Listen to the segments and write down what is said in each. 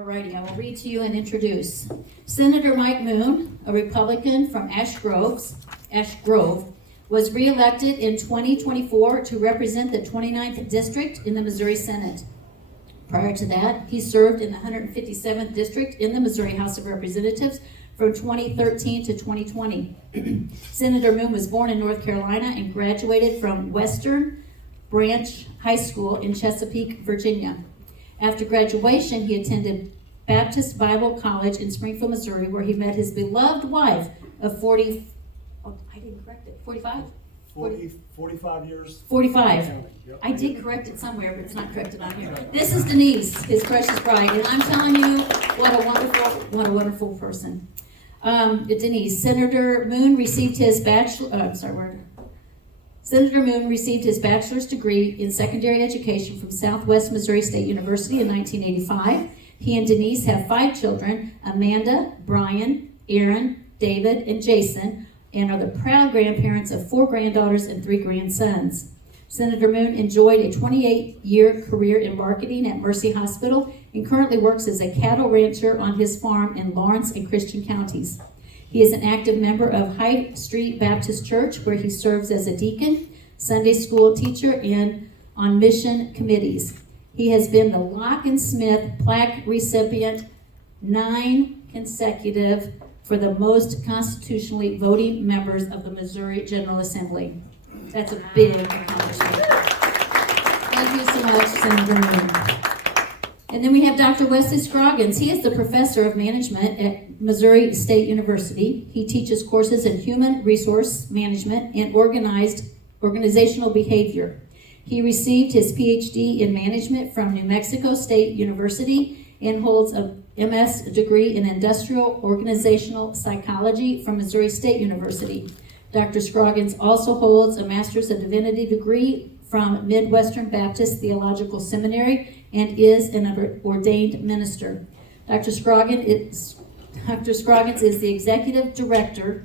Alrighty, I will read to you and introduce. Senator Mike Moon, a Republican from Ash Grove, was re-elected in 2024 to represent the 29th District in the Missouri Senate. Prior to that, he served in the 157th District in the Missouri House of Representatives from 2013 to 2020. Senator Moon was born in North Carolina and graduated from Western Branch High School in Chesapeake, Virginia. After graduation, he attended Baptist Bible College in Springfield, Missouri, where he met his beloved wife of 45 years. 45. Yep. I did correct it somewhere, but it's not corrected on here. This is Denise, his precious bride, and I'm telling you, what a wonderful person. Denise, Senator Moon received his bachelor's degree in secondary education from Southwest Missouri State University in 1985. He and Denise have 5 children, Amanda, Brian, Aaron, David, and Jason, and are the proud grandparents of 4 granddaughters and 3 grandsons. Senator Moon enjoyed a 28-year career in marketing at Mercy Hospital and currently works as a cattle rancher on his farm in Lawrence and Christian counties. He is an active member of High Street Baptist Church, where he serves as a deacon, Sunday school teacher, and on mission committees. He has been the Locke and Smith plaque recipient 9 consecutive for the most constitutionally voting members of the Missouri General Assembly. That's a big accomplishment. Thank you so much, Senator Moon. And then we have Dr. Wesley Scroggins. He is the professor of management at Missouri State University. He teaches courses in human resource management and organizational behavior. He received his PhD in management from New Mexico State University and holds a MS degree in industrial organizational psychology from Missouri State University. Dr. Scroggins also holds a Master's of Divinity degree from Midwestern Baptist Theological Seminary and is an ordained minister. Dr. Scroggins is the executive director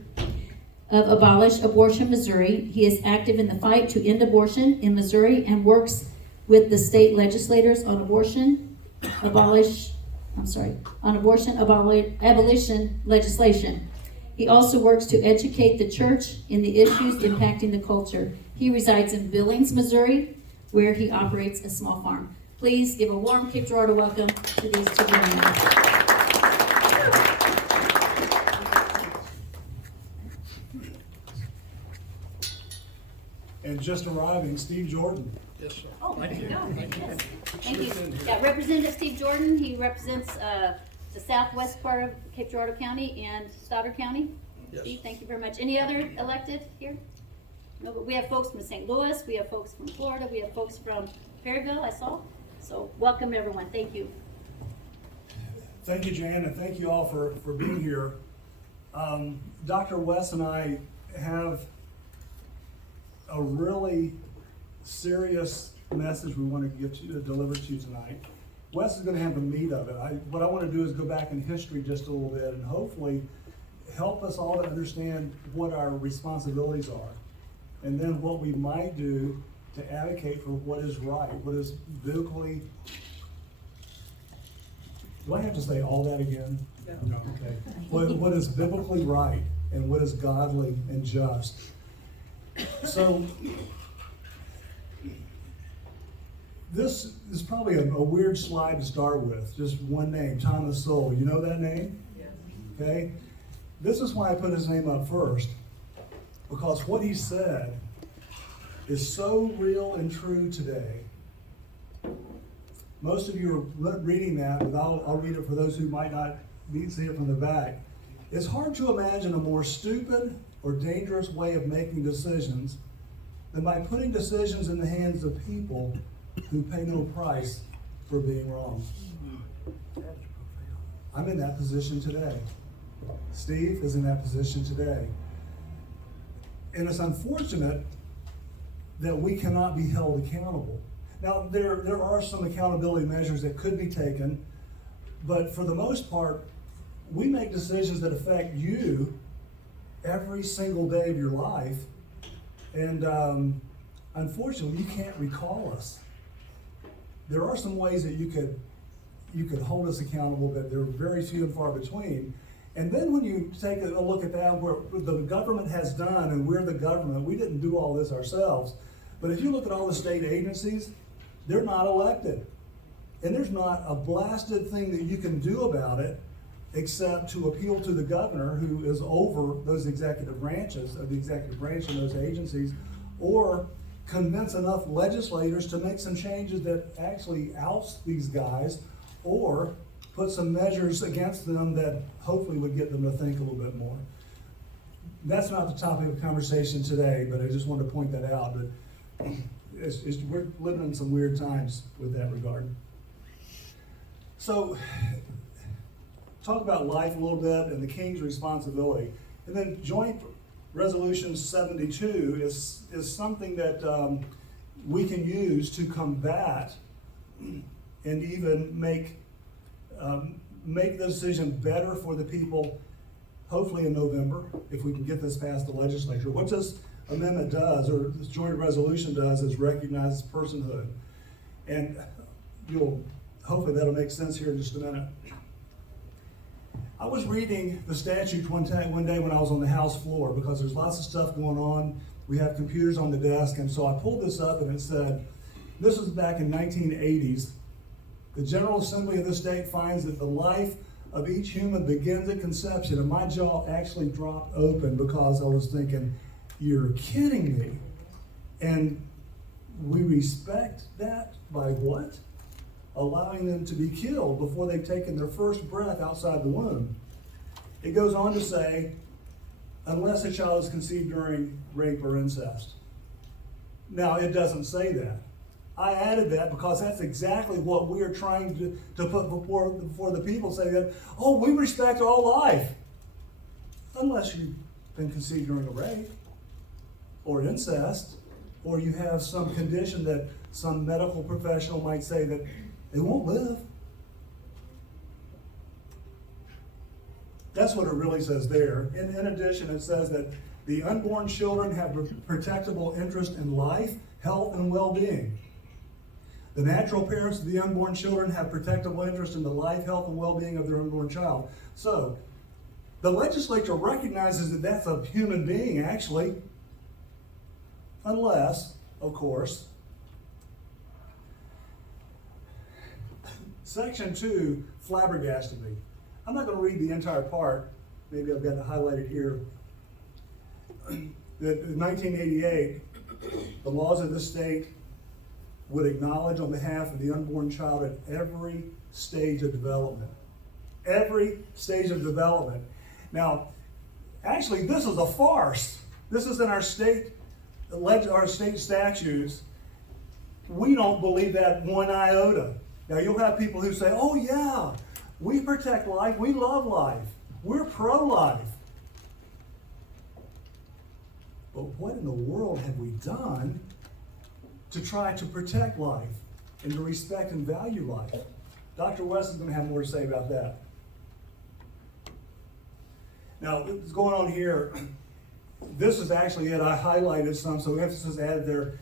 of Abolish Abortion Missouri. He is active in the fight to end abortion in Missouri and works with the state legislators on abolition legislation. He also works to educate the church in the issues impacting the culture. He resides in Billings, Missouri, where he operates a small farm. Please give a warm Cape Girardeau welcome to these 2 women. And just arriving, Steve Jordan. Yes, sir. Oh, Thank you. Yes. Thank you. Yeah, Representative Steve Jordan, he represents the southwest part of Cape Girardeau County and Stoddard County. Yes. Steve, thank you very much. Any other elected here? No, but we have folks from St. Louis, we have folks from Florida, we have folks from Perryville, I saw. So welcome everyone, thank you. Thank you, Jan, and thank you all for being here. Dr. Wes and I have a really serious message we want to deliver to you tonight. Wes is going to have the meat of it. What I want to do is go back in history just a little bit and hopefully help us all to understand what our responsibilities are, and then what we might do to advocate for what is right, what is biblically. Do I have to say all that again? No. Okay. What is biblically right and what is godly and just. So this is probably a weird slide to start with. Just one name, Thomas Sowell. You know that name? Yes. Okay. This is why I put his name up first, because what he said is so real and true today. Most of you are reading that, but I'll read it for those who might not see it from the back. It's hard to imagine a more stupid or dangerous way of making decisions than by putting decisions in the hands of people who pay no price for being wrong. I'm in that position today. Steve is in that position today. And it's unfortunate that we cannot be held accountable. Now, there are some accountability measures that could be taken, but for the most part, we make decisions that affect you every single day of your life, and unfortunately, you can't recall us. There are some ways that you could you could hold us accountable, but they're very few and far between. And then when you take a look at that, where the government has done, and we're the government, we didn't do all this ourselves, but if you look at all the state agencies, they're not elected. And there's not a blasted thing that you can do about it except to appeal to the governor, who is over those executive branches, of the executive branch in those agencies, or convince enough legislators to make some changes that actually oust these guys, or put some measures against them that hopefully would get them to think a little bit more. That's not the topic of conversation today, but I just wanted to point that out. But we're living in some weird times with that regard. So, talk about life a little bit and the king's responsibility. And then Joint Resolution 72 is something that we can use to combat and even make the decision better for the people, hopefully in November, if we can get this past the legislature. What this amendment does, or this joint resolution does, is recognize personhood. And hopefully that'll make sense here in just a minute. I was reading the statute one day when I was on the House floor, because there's lots of stuff going on. We have computers on the desk, and so I pulled this up, and it said, this was back in 1980s, the General Assembly of this state finds that the life of each human begins at conception. And my jaw actually dropped open, because I was thinking, you're kidding me. And we respect that by what? Allowing them to be killed before they've taken their first breath outside the womb. It goes on to say, unless a child is conceived during rape or incest. Now, it doesn't say that. I added that because that's exactly what we are trying to put before the people, say that, oh, we respect all life. Unless you've been conceived during a rape or incest, or you have some condition that some medical professional might say that they won't live. That's what it really says there. In addition, it says that the unborn children have a protectable interest in life, health, and well-being. The natural parents of the unborn children have protectable interest in the life, health, and well-being of their unborn child. So, the legislature recognizes that that's a human being, actually, unless, of course, Section 2 flabbergasted me. I'm not going to read the entire part. Maybe I've got it highlighted here. That in 1988, the laws of the state would acknowledge on behalf of the unborn child at every stage of development. Every stage of development. Now, actually, this is a farce. This is in our state statutes. We don't believe that one iota. Now, you'll have people who say, oh yeah, we protect life, we love life, we're pro-life. But what in the world have we done to try to protect life and to respect and value life? Dr. West is going to have more to say about that. Now, what's going on here, this is actually it. I highlighted some, so emphasis added there.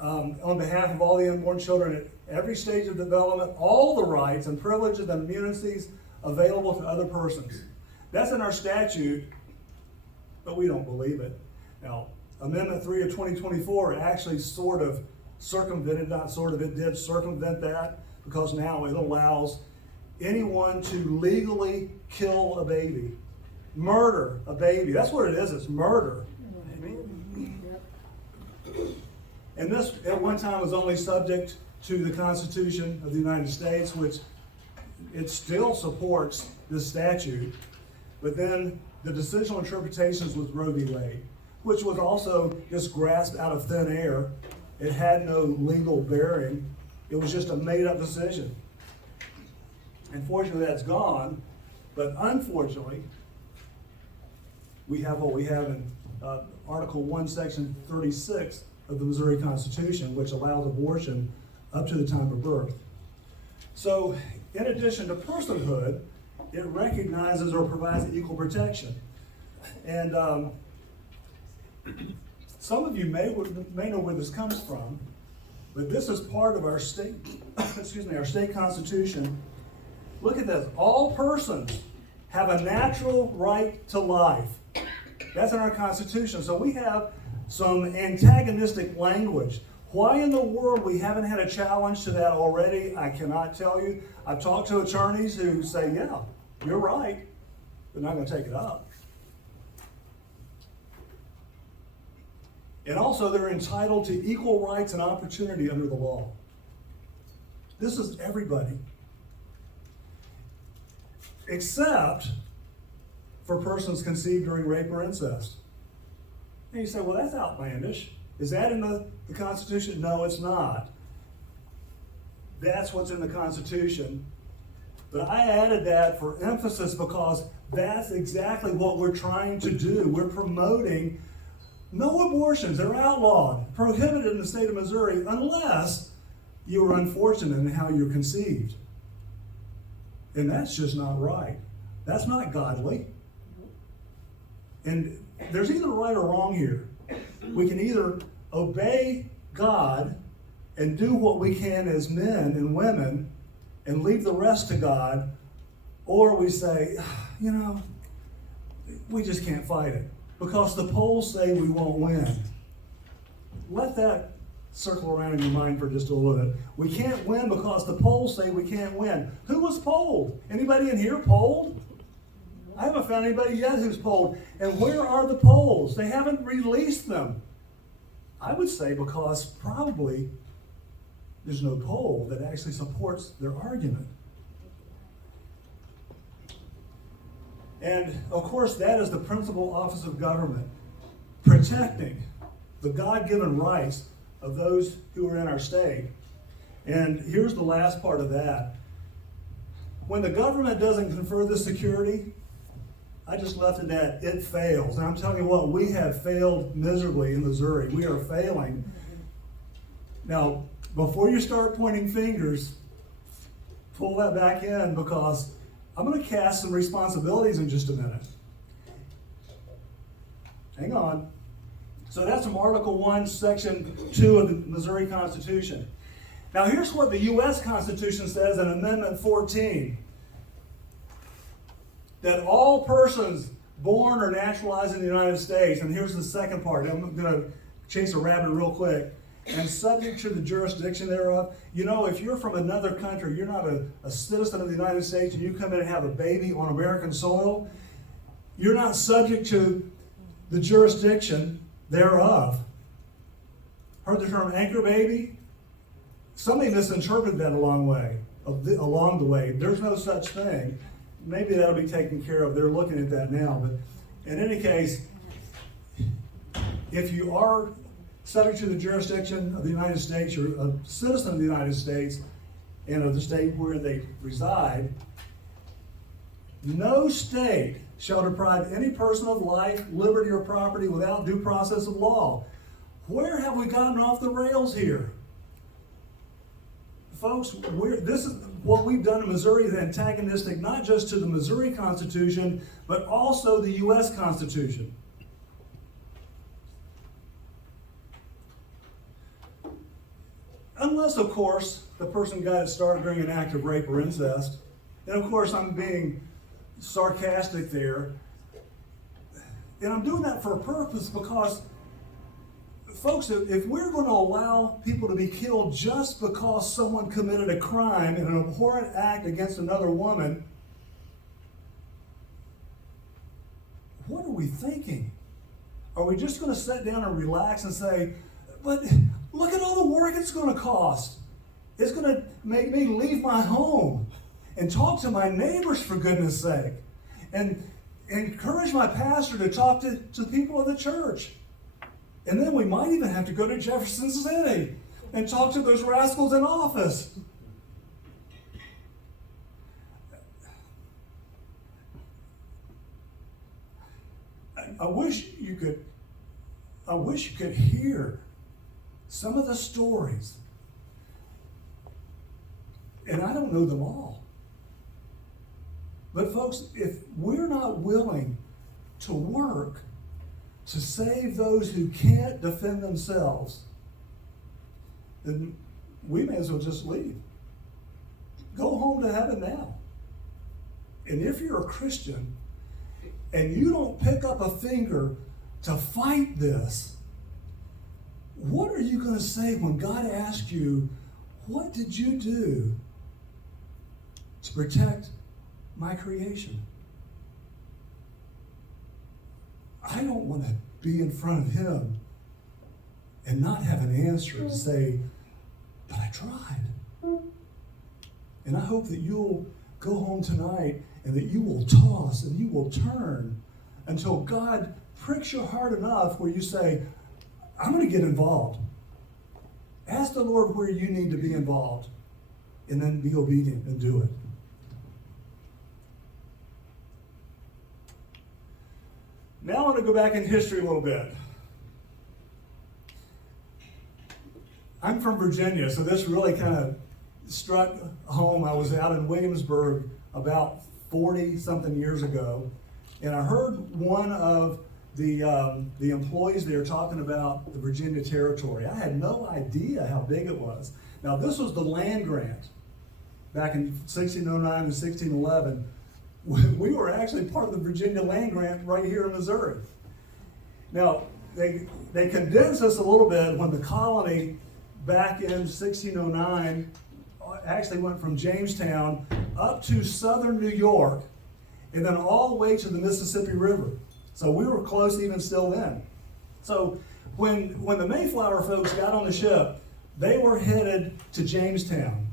On behalf of all the unborn children at every stage of development, all the rights and privileges and immunities available to other persons. That's in our statute, but we don't believe it. Now, Amendment 3 of 2024 actually sort of circumvented, not sort of, it did circumvent that, because now it allows anyone to legally kill a baby, murder a baby. That's what it is, it's murder. And this, at one time, was only subject to the Constitution of the United States, which it still supports this statute. But then the decisional interpretations with Roe v. Wade, which was also just grasped out of thin air. It had no legal bearing. It was just a made-up decision. And fortunately, that's gone. But unfortunately, we have what we have in Article 1, Section 36 of the Missouri Constitution, which allows abortion up to the time of birth. So, in addition to personhood, it recognizes or provides equal protection. And some of you may know where this comes from, but this is part of our state, our state constitution, Look at this. All persons have a natural right to life. That's in our Constitution. So we have some antagonistic language. Why in the world we haven't had a challenge to that already, I cannot tell you. I've talked to attorneys who say, yeah, you're right. They're not going to take it up. And also, they're entitled to equal rights and opportunity under the law. This is everybody. Except for persons conceived during rape or incest. And you say, well, that's outlandish. Is that in the Constitution? No, it's not. That's what's in the Constitution. But I added that for emphasis because that's exactly what we're trying to do. We're promoting no abortions. They're outlawed, prohibited in the state of Missouri unless you were unfortunate in how you're conceived. And that's just not right. That's not godly. And there's either right or wrong here. We can either obey God and do what we can as men and women and leave the rest to God, or we say, we just can't fight it because the polls say we won't win. Let that circle around in your mind for just a little bit. We can't win because the polls say we can't win. Who was polled? Anybody in here polled? I haven't found anybody yet who's polled. And where are the polls? They haven't released them. I would say because probably there's no poll that actually supports their argument. And of course, that is the principal office of government, protecting the God-given rights of those who are in our state. And here's the last part of that. When the government doesn't confer this security, I just left it at it fails. And I'm telling you what, we have failed miserably in Missouri. We are failing. Now, before you start pointing fingers, pull that back in because I'm going to cast some responsibilities in just a minute. Hang on. So that's from Article 1, Section 2 of the Missouri Constitution. Now here's what the U.S. Constitution says in Amendment 14. That all persons born or naturalized in the United States, and here's the second part. I'm going to chase a rabbit real quick. And subject to the jurisdiction thereof. If you're from another country, you're not a citizen of the United States, and you come in and have a baby on American soil, you're not subject to the jurisdiction thereof. Heard the term anchor baby? Somebody misinterpreted that along the way. There's no such thing. Maybe that'll be taken care of. They're looking at that now. But in any case, if you are subject to the jurisdiction of the United States, you're a citizen of the United States and of the state where they reside, no state shall deprive any person of life, liberty, or property without due process of law. Where have we gotten off the rails here? Folks, this is what we've done in Missouri is antagonistic not just to the Missouri Constitution, but also the U.S. Constitution. Unless, of course, the person got it started during an act of rape or incest. And of course, I'm being sarcastic there. And I'm doing that for a purpose because, folks, if we're going to allow people to be killed just because someone committed a crime and an abhorrent act against another woman, what are we thinking? Are we just going to sit down and relax and say, but look at all the work it's going to cost. It's going to make me leave my home and talk to my neighbors, for goodness sake, and encourage my pastor to talk to the people of the church. And then we might even have to go to Jefferson City and talk to those rascals in office. I wish you could hear some of the stories. And I don't know them all. But folks, if we're not willing to work to save those who can't defend themselves, then we may as well just leave. Go home to heaven now. And if you're a Christian and you don't pick up a finger to fight this, what are you going to say when God asks you, what did you do to protect my creation? I don't want to be in front of him and not have an answer to say, but I tried. And I hope that you'll go home tonight and that you will toss and you will turn until God pricks your heart enough where you say, I'm going to get involved. Ask the Lord where you need to be involved and then be obedient and do it. Now I want to go back in history a little bit. I'm from Virginia, so this really kind of struck home. I was out in Williamsburg about 40-something years ago, and I heard one of the employees there talking about the Virginia territory. I had no idea how big it was. Now, this was the land grant back in 1609 and 1611. We were actually part of the Virginia land grant right here in Missouri. Now, they condensed this a little bit when the colony back in 1609 actually went from Jamestown up to southern New York and then all the way to the Mississippi River. So we were close even still then. So when the Mayflower folks got on the ship, they were headed to Jamestown.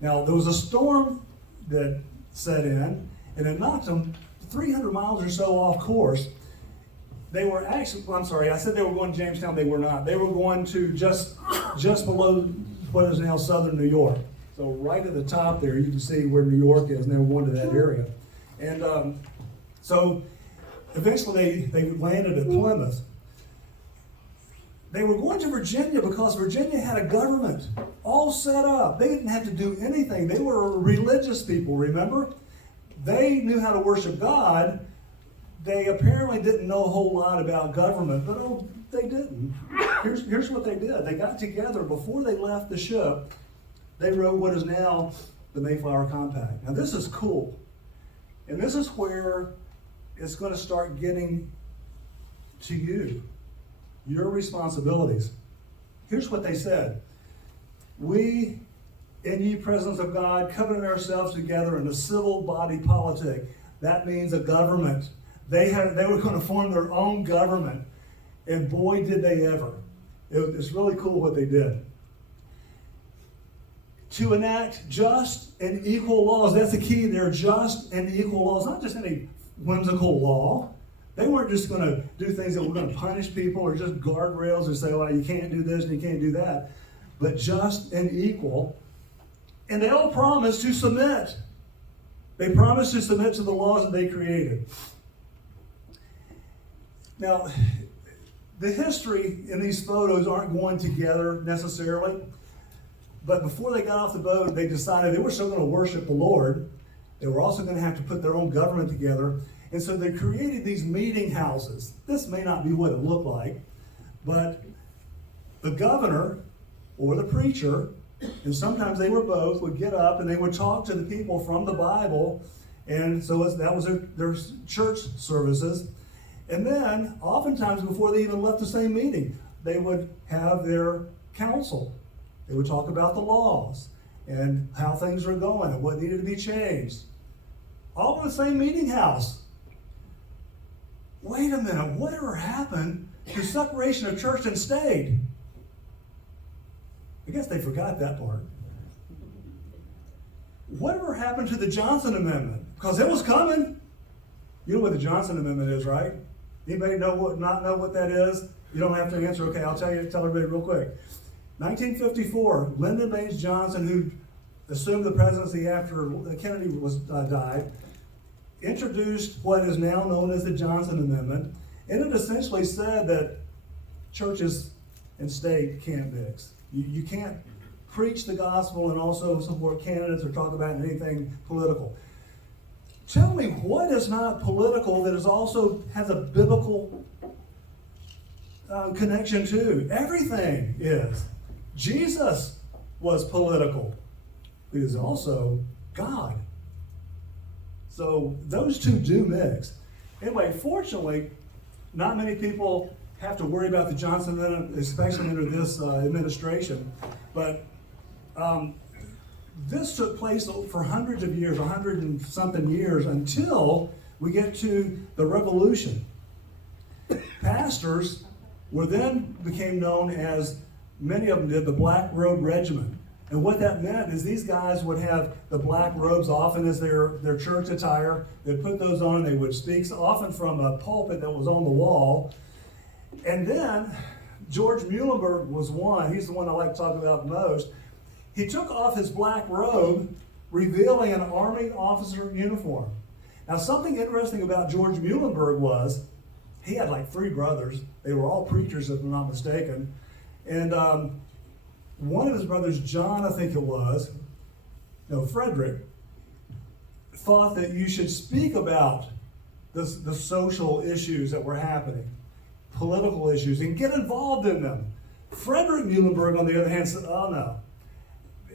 Now, there was a storm that set in, and it knocked them 300 miles or so off course. They were actually, I'm sorry, I said they were going to Jamestown. They were not. They were going to just below what is now southern New York. So right at the top there, you can see where New York is, and they were going to that area. And so eventually they landed at Plymouth. They were going to Virginia because Virginia had a government all set up. They didn't have to do anything. They were religious people, remember? They knew how to worship God. They apparently didn't know a whole lot about government, but they didn't. Here's what they did. They got together before they left the ship. They wrote what is now the Mayflower Compact. Now this is cool. And this is where it's going to start getting to you. Your responsibilities. Here's what they said. We, in ye presence of God, covenant ourselves together in a civil body politic. That means a government. They were going to form their own government. And boy, did they ever. It's really cool what they did. To enact just and equal laws. That's the key there, just and equal laws. Not just any whimsical law. They weren't just going to do things that were going to punish people or just guardrails and say, well, you can't do this and you can't do that. But just and equal. And they all promised to submit. They promised to submit to the laws that they created. Now, the history in these photos aren't going together necessarily. But before they got off the boat, they decided they were still going to worship the Lord. They were also going to have to put their own government together. And so they created these meeting houses. This may not be what it looked like, but the governor or the preacher, and sometimes they were both, would get up and they would talk to the people from the Bible. And so that was their church services. And then, oftentimes before they even left the same meeting, they would have their council. They would talk about the laws and how things were going and what needed to be changed. All in the same meeting house. Wait a minute, whatever happened to separation of church and state? I guess they forgot that part. Whatever happened to the Johnson Amendment? Because it was coming. You know what the Johnson Amendment is, right? Anybody not know what that is? You don't have to answer. Okay, I'll tell everybody real quick. 1954, Lyndon Baines Johnson, who assumed the presidency after Kennedy died, introduced what is now known as the Johnson Amendment, and it essentially said that churches and state can't mix. You can't preach the gospel and also support candidates or talk about anything political. Tell me what is not political that is also has a biblical connection to? Everything is. Jesus was political. He is also God. So those two do mix. Anyway, fortunately, not many people have to worry about the Johnson, especially under this administration. But this took place for hundreds of years, 100 and something years, until we get to the Revolution. Pastors became known as, many of them did, the Black Robe Regiment. And what that meant is these guys would have the black robes often as their church attire. They'd put those on and they would speak, often from a pulpit that was on the wall. And then George Muhlenberg was one. He's the one I like to talk about most. He took off his black robe, revealing an army officer uniform. Now, something interesting about George Muhlenberg was he had like 3 brothers. They were all preachers, if I'm not mistaken. And one of his brothers, John, I think it was, Frederick, thought that you should speak about the social issues that were happening, political issues, and get involved in them. Frederick Muhlenberg, on the other hand, said, oh no,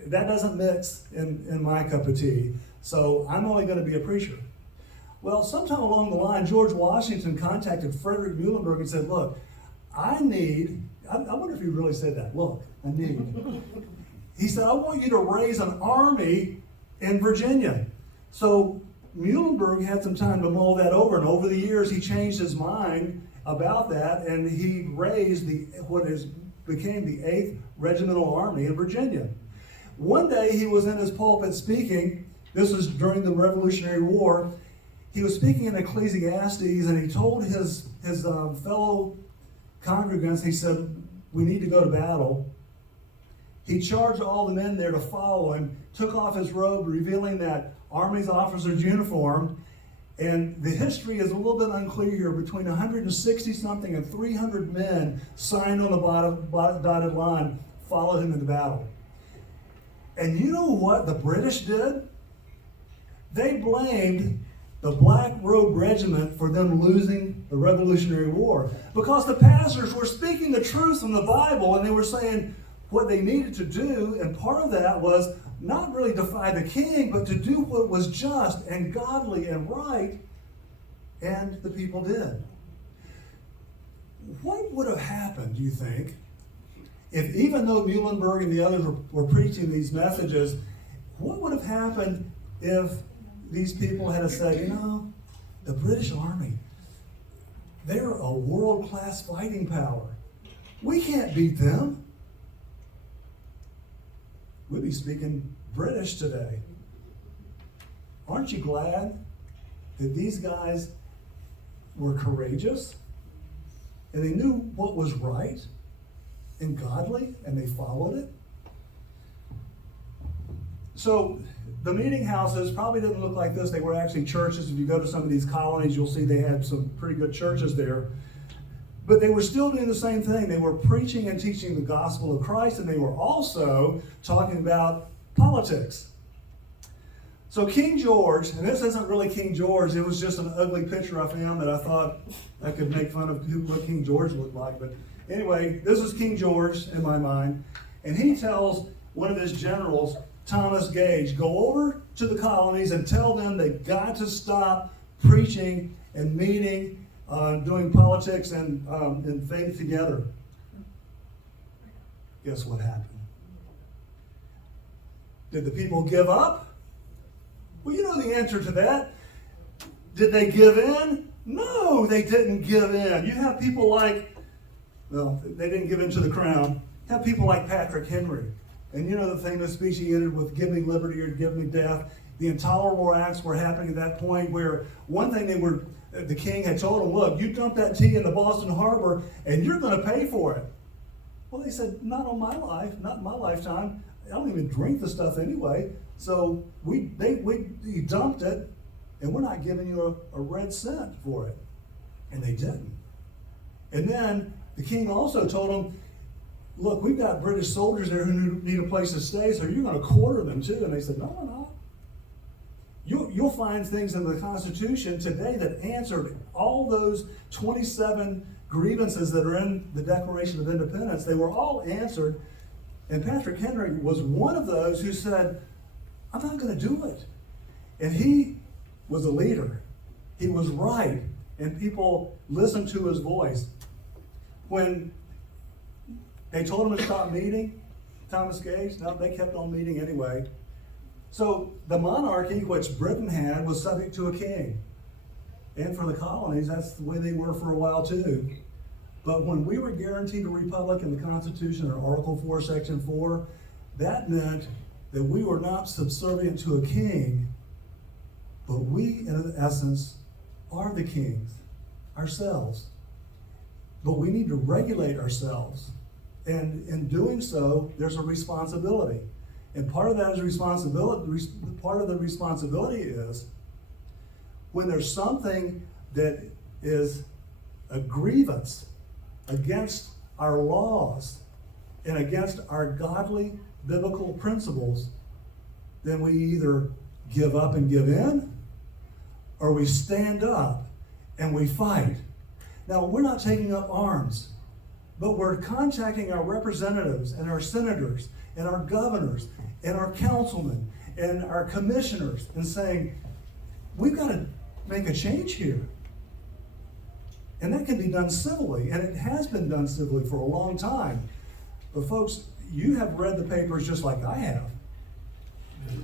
that doesn't mix in my cup of tea, so I'm only going to be a preacher. Well, sometime along the line, George Washington contacted Frederick Muhlenberg and said, look, I wonder if he really said that. Look, I need. He said, I want you to raise an army in Virginia. So Muhlenberg had some time to mull that over, and over the years he changed his mind about that, and he raised became the 8th Regimental Army in Virginia. One day he was in his pulpit speaking. This was during the Revolutionary War. He was speaking in Ecclesiastes, and he told his fellow congregants, he said, we need to go to battle. He charged all the men there to follow him, took off his robe, revealing that Army officer's uniform. And the history is a little bit unclear here. Between 160-something and 300 men signed on the dotted line, followed him into battle. And you know what the British did? They blamed the Black Robe Regiment for them losing the Revolutionary War, because the pastors were speaking the truth from the Bible, and they were saying what they needed to do, and part of that was not really defy the king, but to do what was just and godly and right, and the people did. What would have happened, do you think, if even though Muhlenberg and the others were preaching these messages, what would have happened if these people had said, the British Army, they're a world-class fighting power. We can't beat them. We'd be speaking British today. Aren't you glad that these guys were courageous and they knew what was right and godly and they followed it? So the meeting houses probably didn't look like this. They were actually churches. If you go to some of these colonies, you'll see they had some pretty good churches there. But they were still doing the same thing. They were preaching and teaching the gospel of Christ, and they were also talking about politics. So King George, and this isn't really King George, it was just an ugly picture I found that I thought I could make fun of what King George looked like. But anyway, this is King George in my mind, and he tells one of his generals, Thomas Gage, go over to the colonies and tell them they've got to stop preaching and meeting, doing politics and faith together. Guess what happened? Did the people give up? Well, you know the answer to that. Did they give in? No, they didn't give in. You have people like, well, they didn't give in to the crown. You have people like Patrick Henry. And you know the famous speech he ended with, give me liberty or give me death. The intolerable acts were happening at that point where one thing the king had told them, look, you dump that tea in the Boston Harbor and you're going to pay for it. Well, they said, not on my life, not in my lifetime. I don't even drink the stuff anyway. So we dumped it and we're not giving you a red cent for it. And they didn't. And then the king also told them, look, we've got British soldiers there who need a place to stay, so you're going to quarter them too. And they said, no. You'll find things in the Constitution today that answered all those 27 grievances that are in the Declaration of Independence. They were all answered. And Patrick Henry was one of those who said, I'm not going to do it. And he was a leader. He was right, and people listened to his voice. When they told him to stop meeting, Thomas Gage, no, they kept on meeting anyway. So the monarchy, which Britain had, was subject to a king. And for the colonies, that's the way they were for a while too. But when we were guaranteed a republic in the Constitution, in Article 4, Section 4, that meant that we were not subservient to a king, but we, in essence, are the kings ourselves. But we need to regulate ourselves. And in doing so, there's a responsibility. And part of that is responsibility. Part of the responsibility is when there's something that is a grievance against our laws and against our godly biblical principles, then we either give up and give in, or we stand up and we fight. Now, we're not taking up arms, but we're contacting our representatives and our senators and our governors and our councilmen and our commissioners and saying, we've got to make a change here. And that can be done civilly, and it has been done civilly for a long time. But folks, you have read the papers just like I have.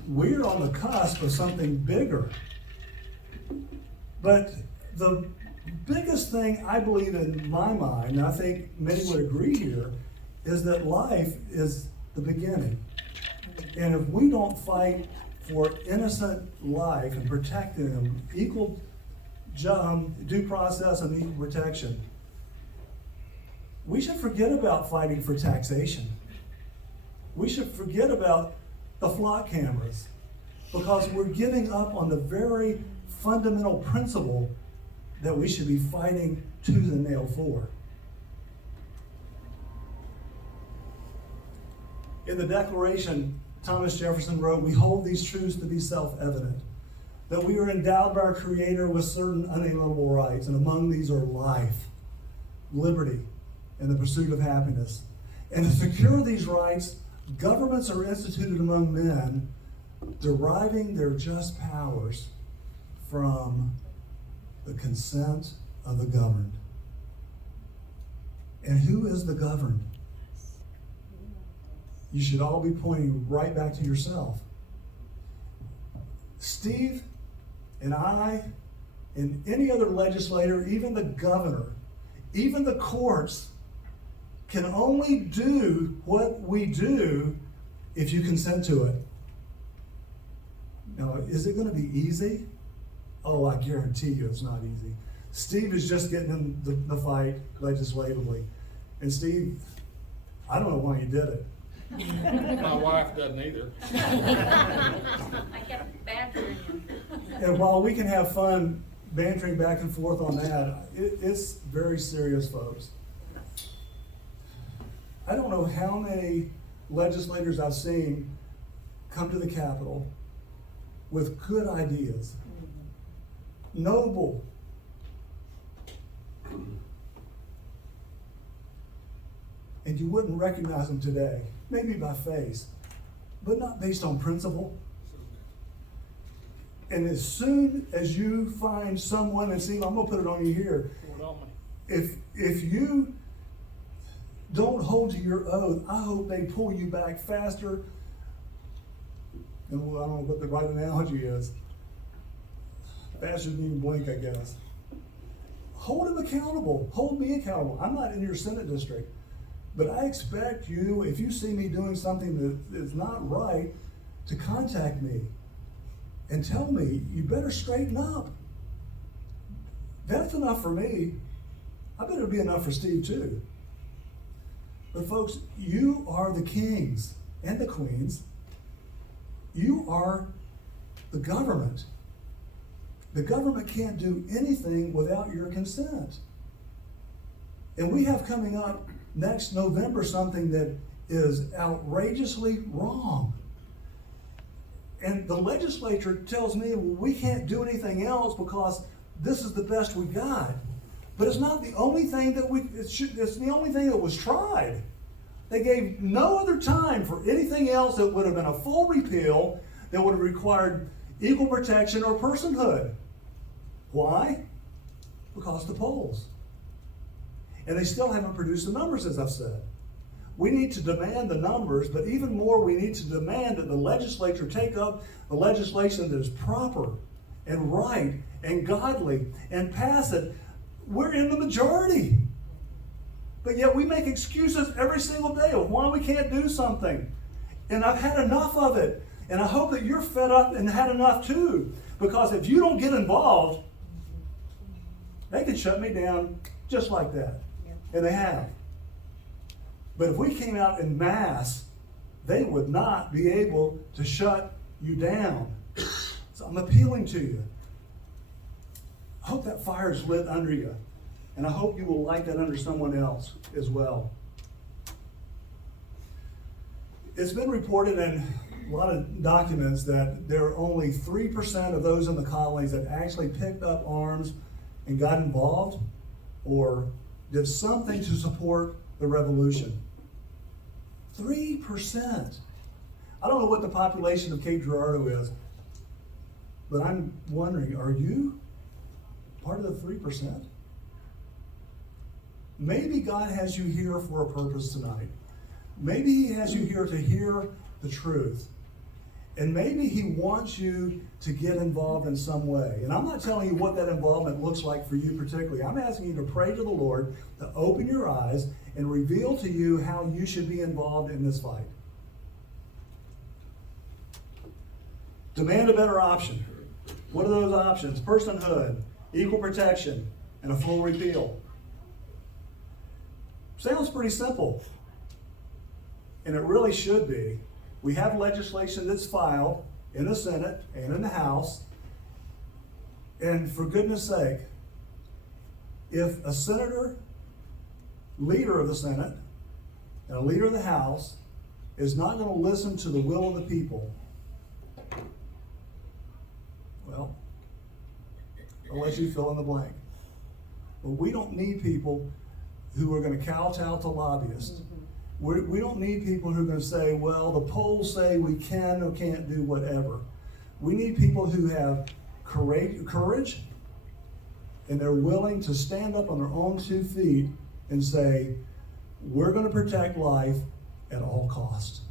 We're on the cusp of something bigger. But the biggest thing I believe in my mind, and I think many would agree here, is that life is the beginning. And if we don't fight for innocent life and protecting them, equal due process and equal protection, we should forget about fighting for taxation. We should forget about the flock cameras, because we're giving up on the very fundamental principle that we should be fighting tooth and nail for. In the Declaration, Thomas Jefferson wrote, "We hold these truths to be self-evident, that we are endowed by our Creator with certain unalienable rights, and among these are life, liberty, and the pursuit of happiness. And to secure these rights, governments are instituted among men, deriving their just powers from the consent of the governed." And who is the governed? You should all be pointing right back to yourself. Steve and I and any other legislator, even the governor, even the courts, can only do what we do if you consent to it. Now, is it going to be easy? Oh, I guarantee you it's not easy. Steve is just getting in the fight legislatively. And Steve, I don't know why you did it. My wife doesn't either. I kept bantering him. And while we can have fun bantering back and forth on that, it's very serious, folks. I don't know how many legislators I've seen come to the Capitol with good ideas, noble, and you wouldn't recognize them today, maybe by face, but not based on principle. And as soon as you find someone, and see, I'm gonna put it on you here, if you don't hold to your oath, I hope they pull you back faster. And well, I don't know what the right analogy is. Faster than you can blink, I guess. Hold them accountable. Hold me accountable. I'm not in your Senate district, but I expect you, if you see me doing something that is not right, to contact me and tell me, you better straighten up. That's enough for me. I bet it'll be enough for Steve too. But folks, you are the kings and the queens. You are the government. The government can't do anything without your consent. And we have coming up next November something that is outrageously wrong. And the legislature tells me, well, we can't do anything else because this is the best we got. But it's not the only thing that it's the only thing that was tried. They gave no other time for anything else that would have been a full repeal, that would have required equal protection, or personhood. Why? Because the polls. And they still haven't produced the numbers, as I've said. We need to demand the numbers, but even more, we need to demand that the legislature take up the legislation that is proper and right and godly and pass it. We're in the majority. But yet we make excuses every single day of why we can't do something. And I've had enough of it. And I hope that you're fed up and had enough too. Because if you don't get involved, they can shut me down just like that. And they have. But if we came out in mass, they would not be able to shut you down. So I'm appealing to you. I hope that fire is lit under you. And I hope you will light that under someone else as well. It's been reported in a lot of documents that there are only 3% of those in the colonies that actually picked up arms and got involved or did something to support the revolution. 3%. I don't know what the population of Cape Girardeau is, but I'm wondering, are you part of the 3%? Maybe God has you here for a purpose tonight. Maybe He has you here to hear the truth. And maybe He wants you to get involved in some way. And I'm not telling you what that involvement looks like for you particularly. I'm asking you to pray to the Lord to open your eyes and reveal to you how you should be involved in this fight. Demand a better option. What are those options? Personhood, equal protection, and a full repeal. Sounds pretty simple. And it really should be. We have legislation that's filed in the Senate and in the House. And for goodness sake, if a senator, leader of the Senate, and a leader of the House is not going to listen to the will of the people, well, I'll let you fill in the blank. But we don't need people who are going to kowtow to lobbyists. We don't need people who are going to say, well, the polls say we can or can't do whatever. We need people who have courage and they're willing to stand up on their own 2 feet and say, we're going to protect life at all costs.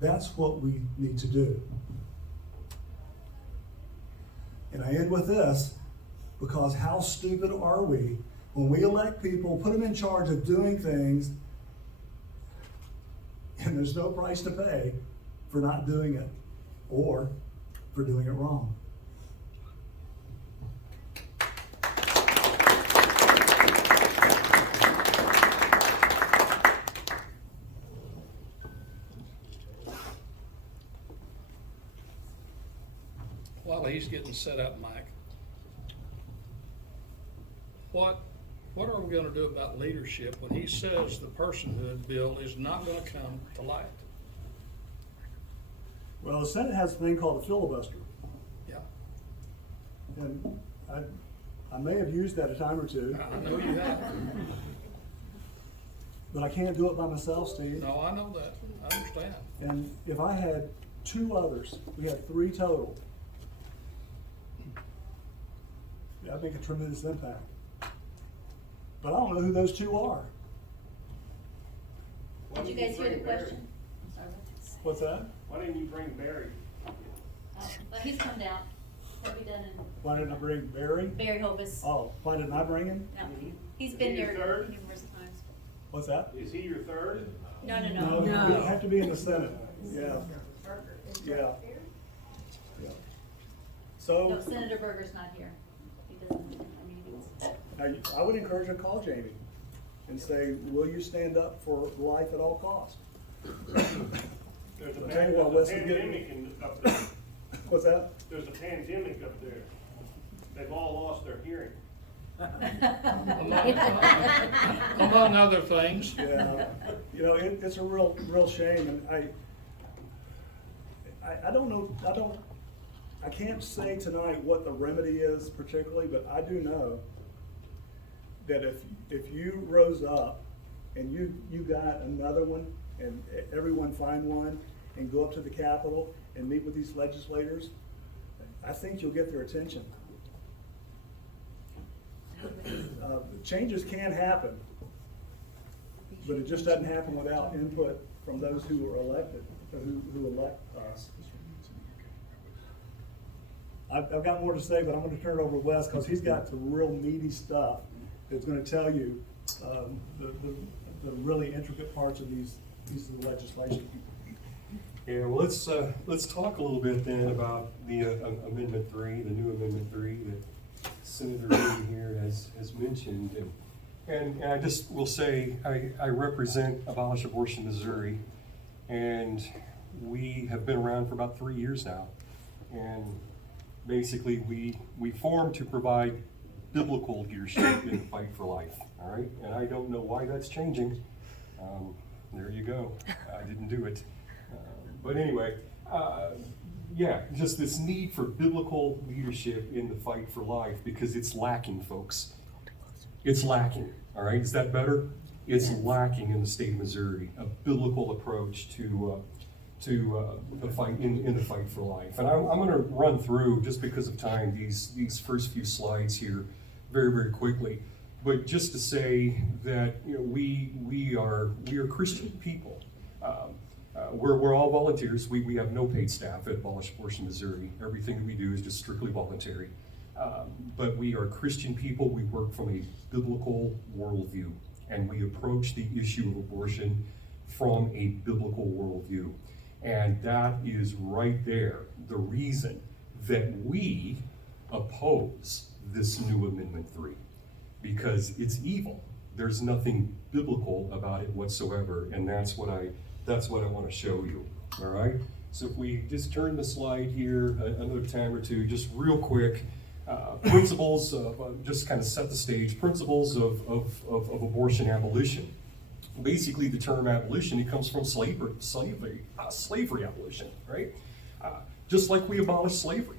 That's what we need to do. And I end with this, because how stupid are we when we elect people, put them in charge of doing things, and there's no price to pay for not doing it or for doing it wrong. While he's getting set up, Mike, what are we gonna do about leadership when he says the personhood bill is not gonna come to light? Well, the Senate has a thing called a filibuster. Yeah, And I may have used that a time or two, I know you have. but I can't do it by myself, Steve. No, I know that, I understand. And if I had 2 others, we had 3 total, that'd make a tremendous impact. But I don't know who those 2 are. Did you guys hear the question? I'm sorry. What's that? Why didn't you bring Barry? But he's come down. He'll be done in Why didn't I bring Barry? Barry Hovis. Oh, why didn't I bring him? No, he's Is been he your there third? numerous times. What's that? Is he your third? No. No, you have to be in the Senate. Yeah. Yeah. Yeah. So, No, Senator Berger's not here. He doesn't have meetings. I would encourage you to call Jamie and say, will you stand up for life at all costs? There's I'll tell you what, Wesley, pandemic up there. What's that? There's a pandemic up there. They've all lost their hearing. Among other things. Yeah, you know, it's a real shame, and I don't know, I can't say tonight what the remedy is particularly, but I do know that if you rose up and you got another one, and everyone find one, and go up to the Capitol and meet with these legislators, I think you'll get their attention. Changes can happen, but it just doesn't happen without input from those who are elected, who elect us. I've got more to say, but I'm going to turn it over to Wes because he's got some real meaty stuff that's going to tell you the really intricate parts of these pieces of legislation. Yeah, well, let's talk a little bit then about the Amendment 3, the new Amendment 3 that Senator Lee here has mentioned. And I just will say, I represent Abolish Abortion Missouri, and we have been around for about 3 years now. And basically, we formed to provide biblical leadership in the fight for life, all right? And I don't know why that's changing. There you go. I didn't do it. But anyway, yeah, just this need for biblical leadership in the fight for life, because it's lacking, folks. It's lacking, all right? Is that better? It's lacking in the state of Missouri, a biblical approach to the fight in the fight for life. And I'm going to run through, just because of time, these first few slides here very, very quickly. But just to say that, you know, we are Christian people. We're all volunteers. We have no paid staff at Abolish Abortion Missouri. Everything that we do is just strictly voluntary. But we are Christian people. We work from a biblical worldview, and we approach the issue of abortion from a biblical worldview. And that is right there, the reason that we oppose this new Amendment 3, because it's evil. There's nothing biblical about it whatsoever, and that's what I want to show you, all right? So if we just turn the slide here another time or two, just real quick, principles of, just kind of set the stage, principles of abortion abolition. Basically, the term abolition, it comes from slavery abolition, right? Just like we abolished slavery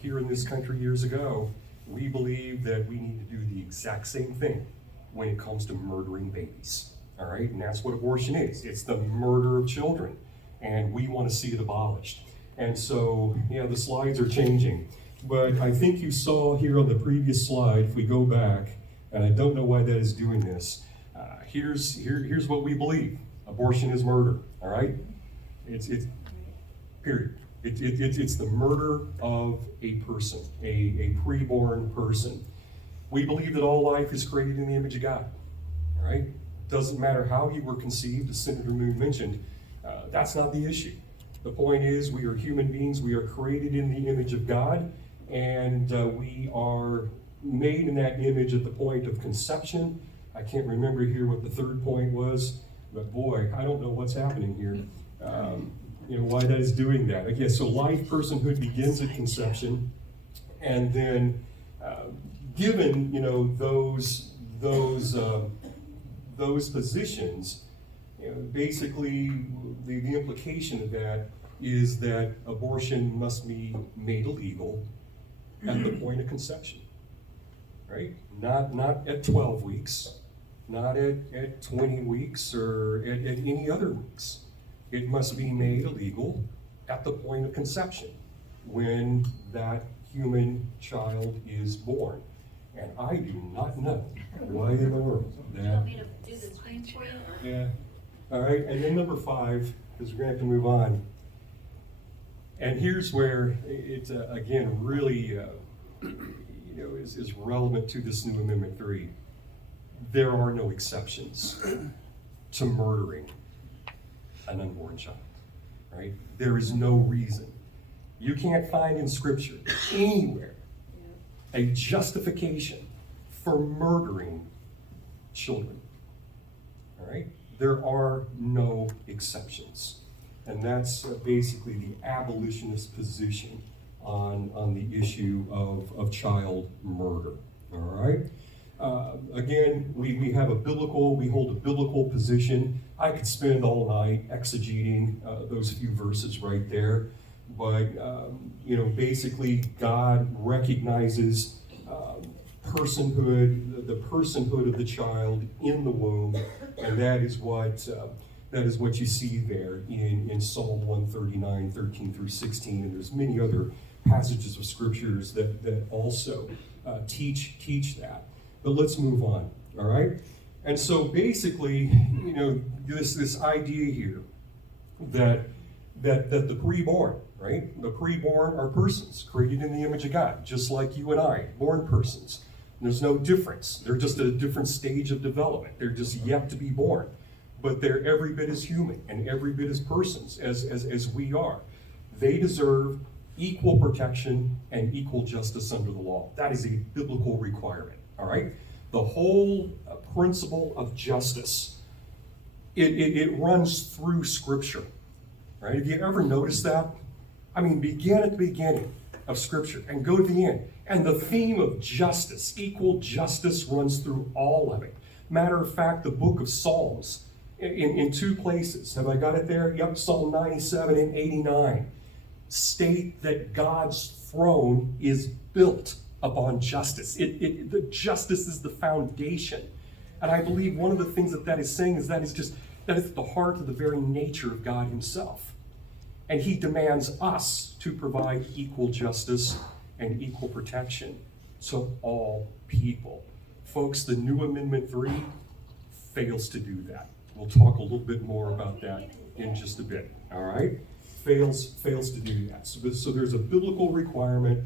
here in this country years ago, we believe that we need to do the exact same thing when it comes to murdering babies, all right? And that's what abortion is. It's the murder of children, and we want to see it abolished. And so, yeah, the slides are changing. But I think you saw here on the previous slide, if we go back, and I don't know why that is doing this, here's what we believe. Abortion is murder, all right? It's period. It's the murder of a person, a preborn person. We believe that all life is created in the image of God, all right? Doesn't matter how you were conceived, as Senator Moon mentioned, that's not the issue. The point is, we are human beings, we are created in the image of God, and we are made in that image at the point of conception. I can't remember here what the third point was, but boy, I don't know what's happening here. You know, why that is doing that. Okay, so life, personhood begins at conception, and then given, you know, those positions, you know, basically the implication of that is that abortion must be made illegal at the point of conception, right? Not at 12 weeks, not at 20 weeks or at any other weeks. It must be made illegal at the point of conception, when that human child is born. And I do not know why in the world You that. want me to do the screen for you? Or? Yeah. All right, and then number 5, because we're going to have to move on. And here's where it again really is relevant to this new Amendment 3. There are no exceptions to murdering an unborn child, right? There is no reason. You can't find in Scripture anywhere a justification for murdering children, all right? There are no exceptions. And that's basically the abolitionist position on the issue of child murder, all right? Again, we have we hold a biblical position. I could spend all night exegeting those few verses right there, but basically God recognizes personhood, the personhood of the child in the womb, and that is what That is what you see there in Psalm 139, 13 through 16, and there's many other passages of scriptures that also teach that. But let's move on, all right? And so basically, this idea here that the preborn, right? The preborn are persons created in the image of God, just like you and I, born persons. There's no difference. They're just at a different stage of development. They're just yet to be born. But they're every bit as human and every bit as persons as we are. They deserve equal protection and equal justice under the law. That is a biblical requirement, all right? The whole principle of justice, it runs through Scripture, right? Have you ever noticed that? I mean, begin at the beginning of Scripture and go to the end. And the theme of justice, equal justice, runs through all of it. Matter of fact, the book of Psalms, in two places. Have I got it there? Yep, Psalm 97 and 89 state that God's throne is built upon justice. The justice is the foundation. And I believe one of the things that is saying is that is the heart of the very nature of God himself. And he demands us to provide equal justice and equal protection to all people. Folks, the new Amendment 3 fails to do that. We'll talk a little bit more about that in just a bit, all right? Fails to do that. So there's a biblical requirement.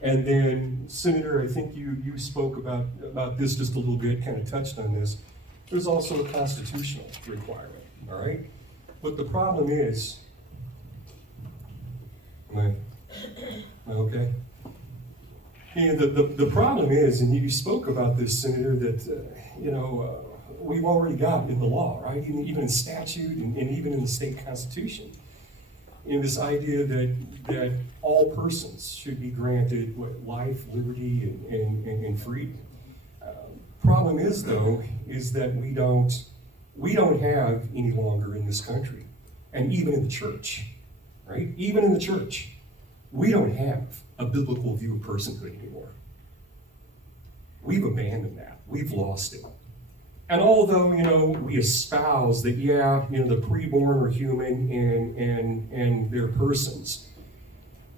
And then, Senator, I think you spoke about this just a little bit, kind of touched on this. There's also a constitutional requirement, all right? But the problem is, am I okay? And the problem is, and you spoke about this, Senator, that, we've already got in the law, right? Even in statute and even in the state constitution. In this idea that all persons should be granted life, liberty, and freedom. Problem is, though, is that we don't have any longer in this country, and even in the church, right? Even in the church, we don't have a biblical view of personhood anymore. We've abandoned that. We've lost it. And although, we espouse that, the preborn are human and they're persons,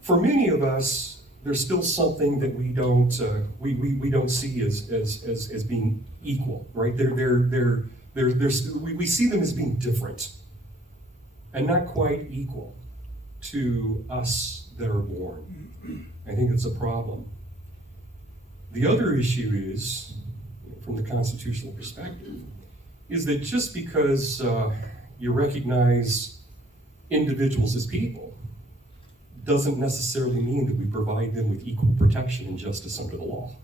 for many of us, there's still something that we don't see as being equal, right? We see them as being different and not quite equal to us that are born. I think it's a problem. The other issue is, from the constitutional perspective, is that just because you recognize individuals as people doesn't necessarily mean that we provide them with equal protection and justice under the law.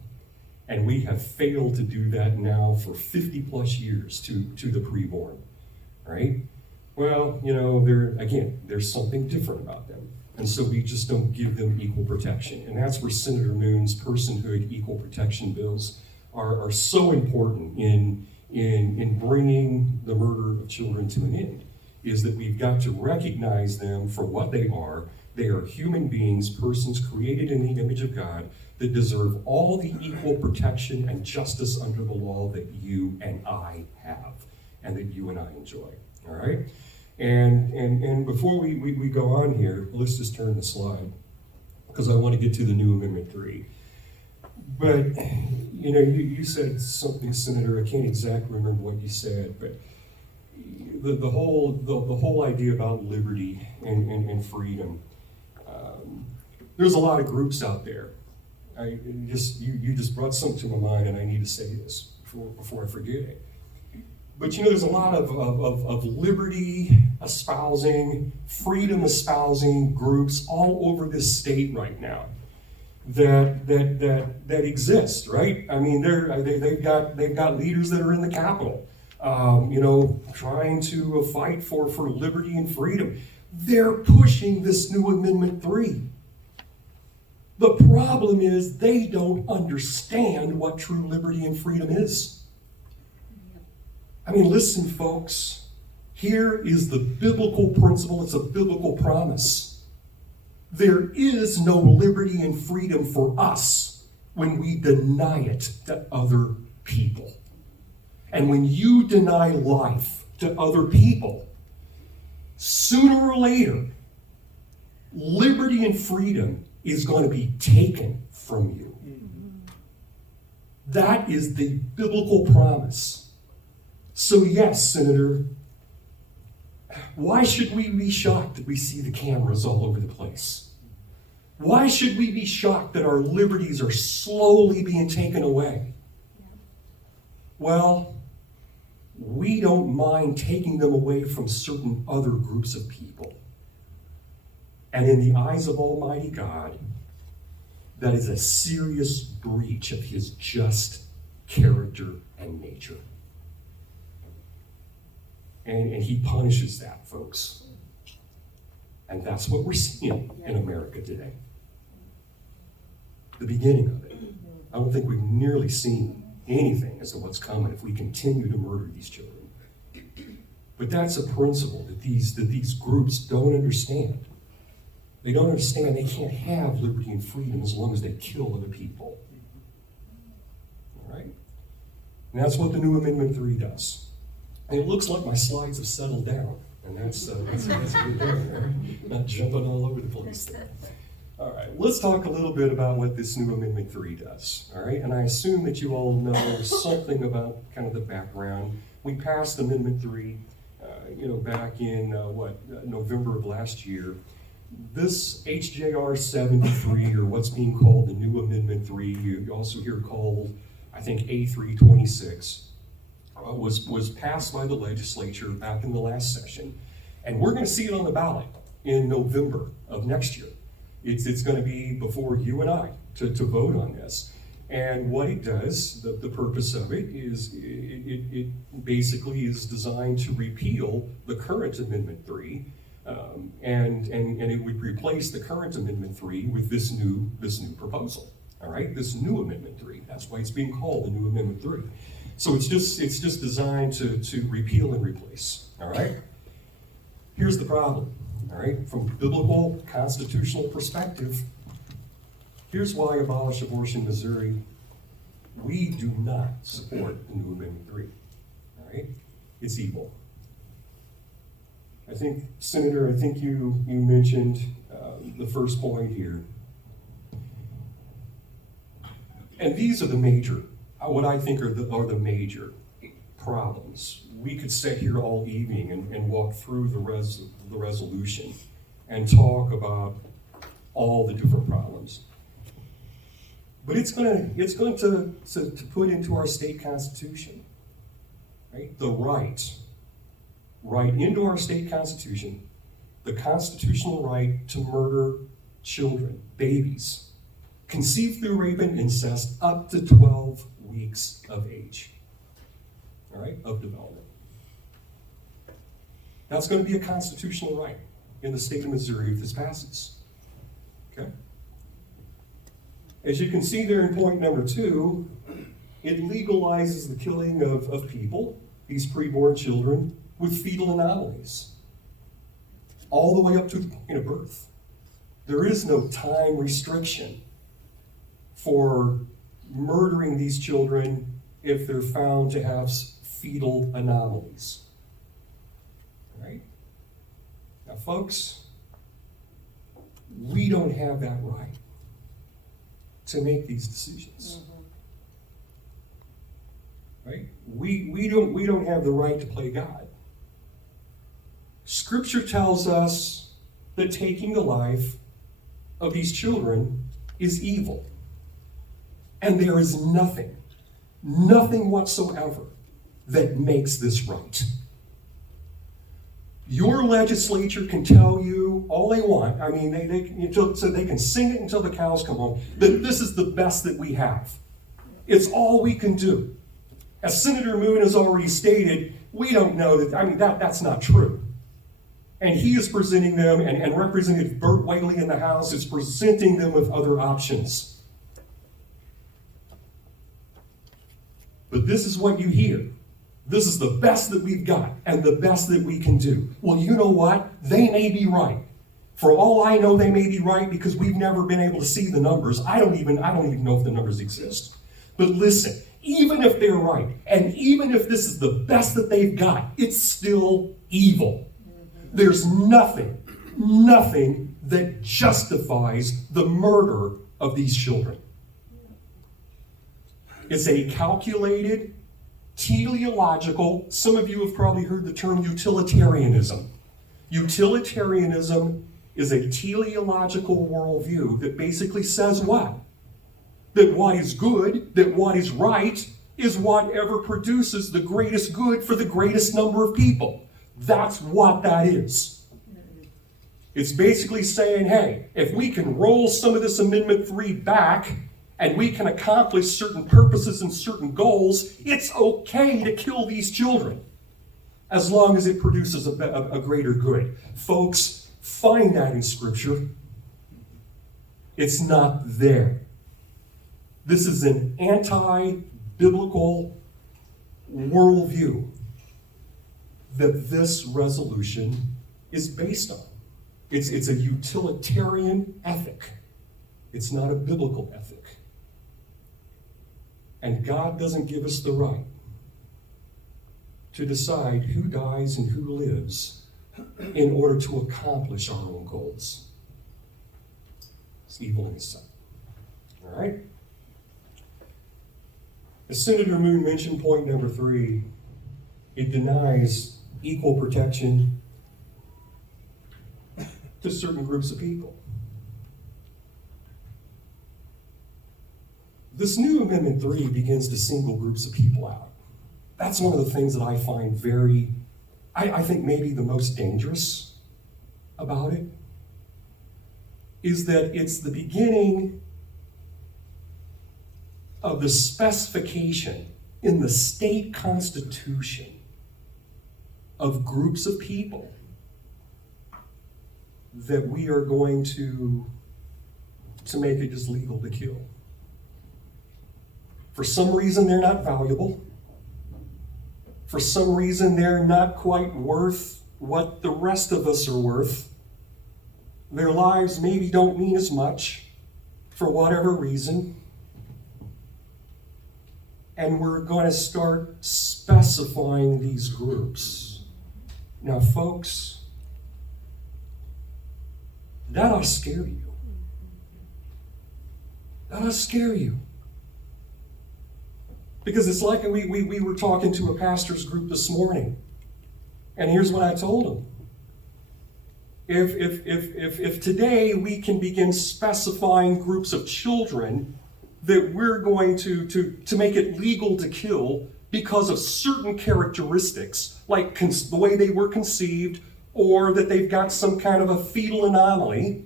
And we have failed to do that now for 50 plus years to the preborn, right? Well, there's something different about them. And so we just don't give them equal protection. And that's where Senator Moon's personhood equal protection bills are so important in bringing the murder of children to an end, is that we've got to recognize them for what they are. They are human beings, persons created in the image of God, that deserve all the equal protection and justice under the law that you and I have, and that you and I enjoy, all right? And before we go on here, let's just turn the slide, because I want to get to the new Amendment 3. But, you said something, Senator, I can't exactly remember what you said, but the whole idea about liberty and freedom, there's a lot of groups out there. You just brought something to my mind, and I need to say this before I forget it. But there's a lot of liberty espousing, freedom espousing groups all over this state right now that exist, right? I mean, they've got leaders that are in the Capitol, trying to fight for liberty and freedom. They're pushing this new Amendment 3. The problem is they don't understand what true liberty and freedom is. I mean, listen, folks, here is the biblical principle. It's a biblical promise. There is no liberty and freedom for us when we deny it to other people. And when you deny life to other people, sooner or later, liberty and freedom is going to be taken from you. That is the biblical promise. So yes, Senator, why should we be shocked that we see the cameras all over the place? Why should we be shocked that our liberties are slowly being taken away? Well, we don't mind taking them away from certain other groups of people. And in the eyes of Almighty God, that is a serious breach of his just character and nature. And he punishes that, folks. And that's what we're seeing in America today. The beginning of it. I don't think we've nearly seen anything as to what's coming if we continue to murder these children. But that's a principle that these groups don't understand. They don't understand they can't have liberty and freedom as long as they kill other people. All right? And that's what the new Amendment 3 does. And it looks like my slides have settled down. And that's a good thing, right? Not jumping all over the place there. All right, let's talk a little bit about what this new Amendment 3 does. All right, and I assume that you all know something about kind of the background. We passed Amendment 3, back in November of last year. This HJR 73, or what's being called the new Amendment 3, you also hear called, I think, A326, was passed by the legislature back in the last session. And we're going to see it on the ballot in November of next year. It's going to be before you and I to vote on this. And what it does, the purpose of it is it basically is designed to repeal the current Amendment 3, and it would replace the current Amendment 3 with this new proposal. All right, this new Amendment 3. That's why it's being called the new Amendment 3. So it's just designed to repeal and replace. All right. Here's the problem. All right, from a biblical constitutional perspective, here's why Abolish Abortion Missouri, we do not support the new Amendment 3. All right, it's evil. I think, Senator, you mentioned the first point here. And these are the major, what I think are the major problems. We could sit here all evening and walk through the resolution and talk about all the different problems. But it's going to put into our state constitution, right? The right into our state constitution, the constitutional right to murder children, babies, conceived through rape and incest up to 12 weeks of age, all right, of development. That's going to be a constitutional right in the state of Missouri if this passes. Okay? As you can see there in point number 2, it legalizes the killing of people, these preborn children, with fetal anomalies, all the way up to the point of birth. There is no time restriction for murdering these children if they're found to have fetal anomalies. Right? Now, folks, we don't have that right to make these decisions. Right? We don't have the right to play God. Scripture tells us that taking the life of these children is evil. And there is nothing whatsoever that makes this right. Your legislature can tell you all they want. I mean, so they can sing it until the cows come home, that this is the best that we have. It's all we can do. As Senator Moon has already stated, we don't know that's not true. And he is presenting them, and Representative Burt Whaley in the House is presenting them with other options. But this is what you hear. This is the best that we've got and the best that we can do. Well, you know what? They may be right. For all I know, they may be right because we've never been able to see the numbers. I don't even know if the numbers exist. But listen, even if they're right, and even if this is the best that they've got, it's still evil. There's nothing that justifies the murder of these children. It's a calculated, teleological, some of you have probably heard the term utilitarianism. Utilitarianism is a teleological worldview that basically says what? That what is good, that what is right, is whatever produces the greatest good for the greatest number of people. That's what that is. It's basically saying, hey, if we can roll some of this Amendment 3 back, and we can accomplish certain purposes and certain goals, it's okay to kill these children, as long as it produces a greater good. Folks, find that in Scripture. It's not there. This is an anti-biblical worldview that this resolution is based on. It's a utilitarian ethic. It's not a biblical ethic. And God doesn't give us the right to decide who dies and who lives in order to accomplish our own goals. It's evil in His sight. All right? As Senator Moon mentioned, point number 3, it denies equal protection to certain groups of people. This new Amendment 3 begins to single groups of people out. That's one of the things that I find I think maybe the most dangerous about it, is that it's the beginning of the specification in the state constitution of groups of people that we are going to make it just legal to kill. For some reason, they're not valuable. For some reason, they're not quite worth what the rest of us are worth. Their lives maybe don't mean as much for whatever reason. And we're going to start specifying these groups. Now, folks, that ought to scare you. That ought to scare you. Because it's like we were talking to a pastor's group this morning, and here's what I told them. If today we can begin specifying groups of children that we're going to make it legal to kill because of certain characteristics, like the way they were conceived, or that they've got some kind of a fetal anomaly,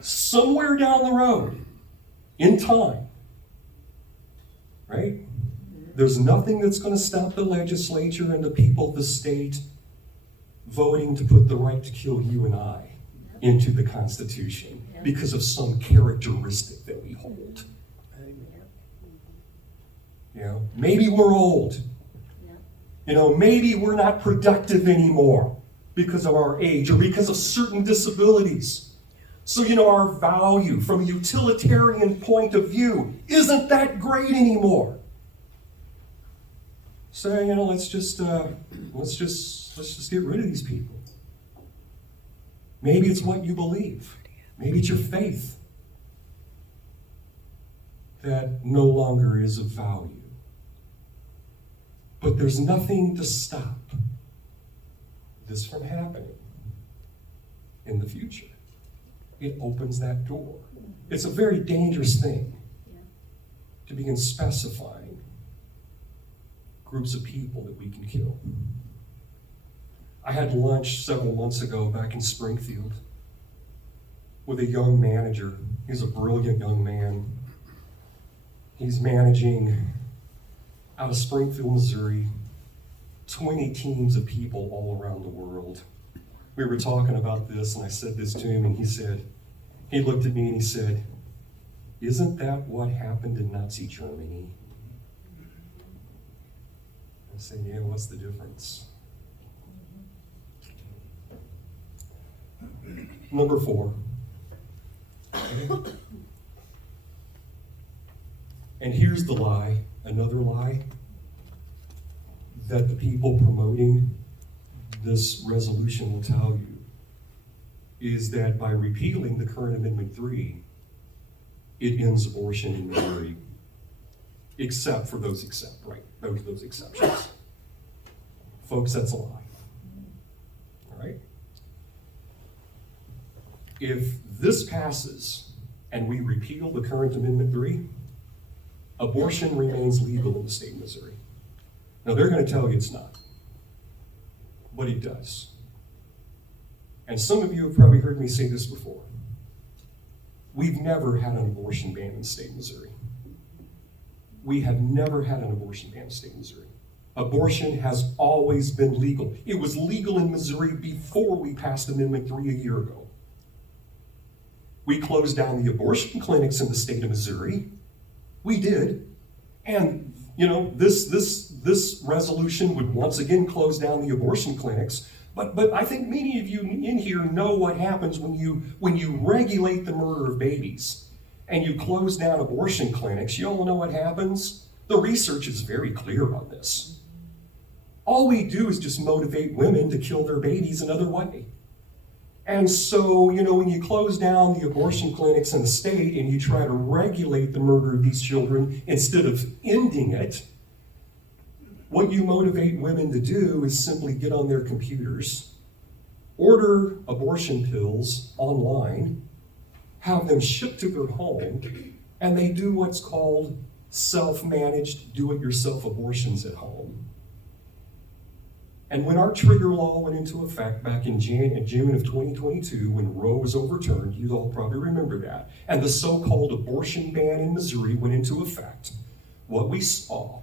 somewhere down the road, in time, right? There's nothing that's going to stop the legislature and the people of the state voting to put the right to kill you and I into the Constitution because of some characteristic that we hold. You know, maybe we're old. You know, maybe we're not productive anymore because of our age or because of certain disabilities. So, you know, our value from a utilitarian point of view isn't that great anymore. So, you know, let's just get rid of these people. Maybe it's what you believe. Maybe it's your faith that no longer is of value. But there's nothing to stop this from happening in the future. It opens that door. It's a very dangerous thing to begin specifying groups of people that we can kill. I had lunch several months ago back in Springfield with a young manager. He's a brilliant young man. He's managing out of Springfield, Missouri, 20 teams of people all around the world. We were talking about this, and I said this to him, and he looked at me and he said, "Isn't that what happened in Nazi Germany?" I said, "Yeah, what's the difference?" Number 4. And here's the lie, another lie, that the people promoting this resolution will tell you, is that by repealing the current Amendment 3, it ends abortion in Missouri, except for those those exceptions. Folks, that's a lie. All right? If this passes and we repeal the current Amendment 3, abortion remains legal in the state of Missouri. Now, they're going to tell you it's not, but it does. And some of you have probably heard me say this before. We've never had an abortion ban in the state of Missouri. We have never had an abortion ban in the state of Missouri. Abortion has always been legal. It was legal in Missouri before we passed Amendment 3 a year ago. We closed down the abortion clinics in the state of Missouri. We did. And, you know, this resolution would once again close down the abortion clinics. But I think many of you in here know what happens when you regulate the murder of babies and you close down abortion clinics. You all know what happens? The research is very clear on this. All we do is just motivate women to kill their babies another way. And so, you know, when you close down the abortion clinics in the state and you try to regulate the murder of these children instead of ending it, what you motivate women to do is simply get on their computers, order abortion pills online, have them shipped to their home, and they do what's called self-managed, do-it-yourself abortions at home. And when our trigger law went into effect back in June of 2022, when Roe was overturned, you all probably remember that, and the so-called abortion ban in Missouri went into effect, what we saw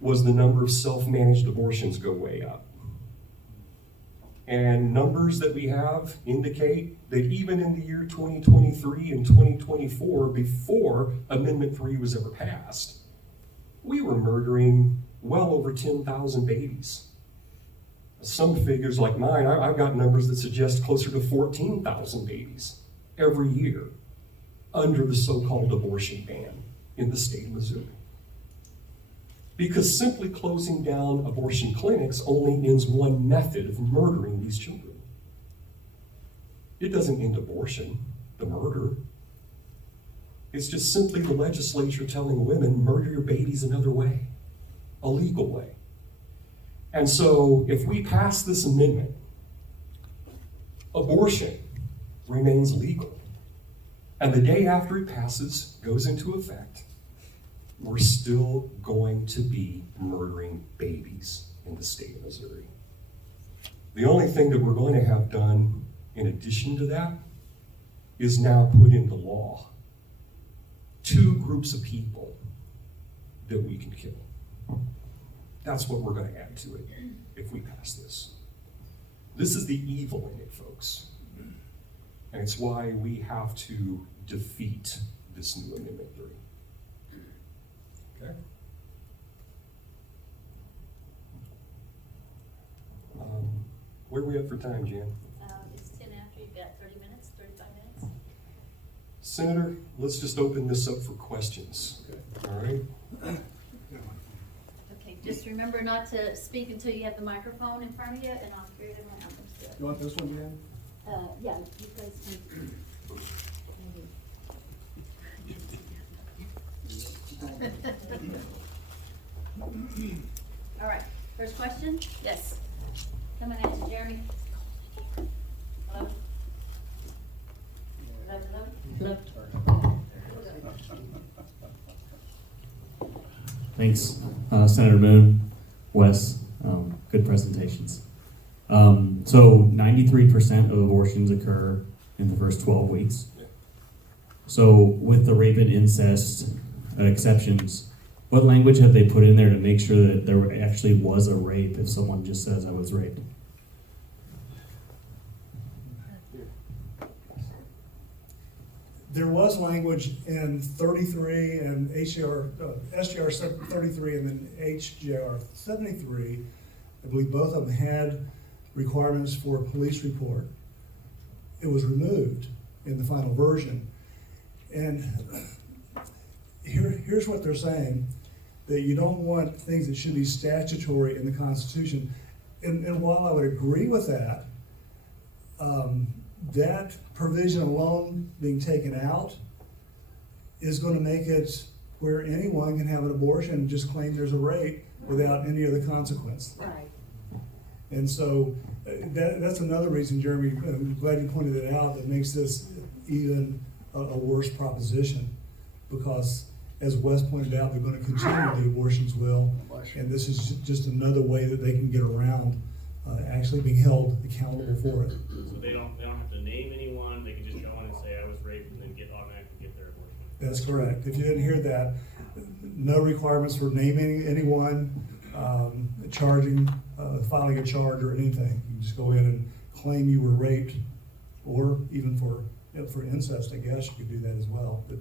was the number of self-managed abortions go way up. And numbers that we have indicate that even in the year 2023 and 2024, before Amendment 3 was ever passed, we were murdering well over 10,000 babies. Some figures like mine, I've got numbers that suggest closer to 14,000 babies every year under the so-called abortion ban in the state of Missouri. Because simply closing down abortion clinics only ends one method of murdering these children. It doesn't end abortion, the murder. It's just simply the legislature telling women, murder your babies another way, a legal way. And so if we pass this amendment, abortion remains legal. And the day after it passes, goes into effect, we're still going to be murdering babies in the state of Missouri. The only thing that we're going to have done in addition to that is now put into law 2 groups of people that we can kill. That's what we're going to add to it if we pass this. This is the evil in it, folks. And it's why we have to defeat this new Amendment 3. Okay? Where are we at for time, Jan? It's 10 after, you've got 30 minutes, 35 minutes. Senator, let's just open this up for questions. All right? Okay, just remember not to speak until you have the microphone in front of you, and I'll carry it around. You want this one, Jan? Yeah, you guys can. All right, first question? Yes. Come on, answer, Jeremy. Hello? Hello? Thanks, Senator Moon, Wes, good presentations. So 93% of abortions occur in the first 12 weeks. So with the rape and incest exceptions, what language have they put in there to make sure that there actually was a rape if someone just says I was raped? There was language in 33 and SJR 33 and then HJR 73. I believe both of them had requirements for a police report. It was removed in the final version. And here's here's what they're saying, that you don't want things that should be statutory in the Constitution. And while I would agree with that, that provision alone being taken out is going to make it where anyone can have an abortion and just claim there's a rape without any other consequence. Right. And so that's another reason, Jeremy, I'm glad you pointed it out, that makes this even a worse proposition. Because as Wes pointed out, they're going to continue the abortions will, and this is just another way that they can get around actually being held accountable for it. So they don't have to name anyone, they can just go in and say, I was raped, and then automatically get their abortion. That's correct. If you didn't hear that, no requirements for naming anyone, charging, filing a charge or anything. You just go in and claim you were raped, or even for incest, I guess you could do that as well, but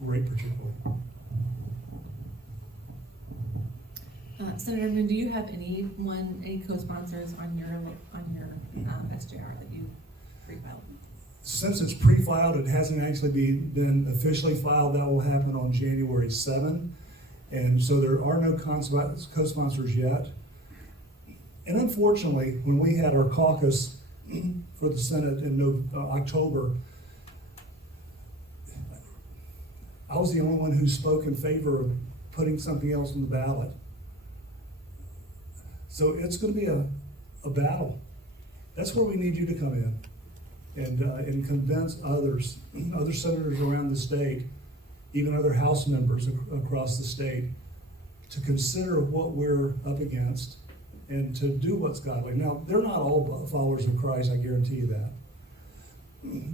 rape particularly. Senator Moon, do you have any co-sponsors on your SJR that you pre-filed? Since it's pre-filed, it hasn't actually been officially filed. That will happen on January 7. And so there are no co-sponsors yet. And unfortunately, when we had our caucus for the Senate in October, I was the only one who spoke in favor of putting something else on the ballot. So it's going to be a battle. That's where we need you to come in and convince other senators around the state, even other House members across the state, to consider what we're up against and to do what's godly. Now, they're not all followers of Christ, I guarantee you that.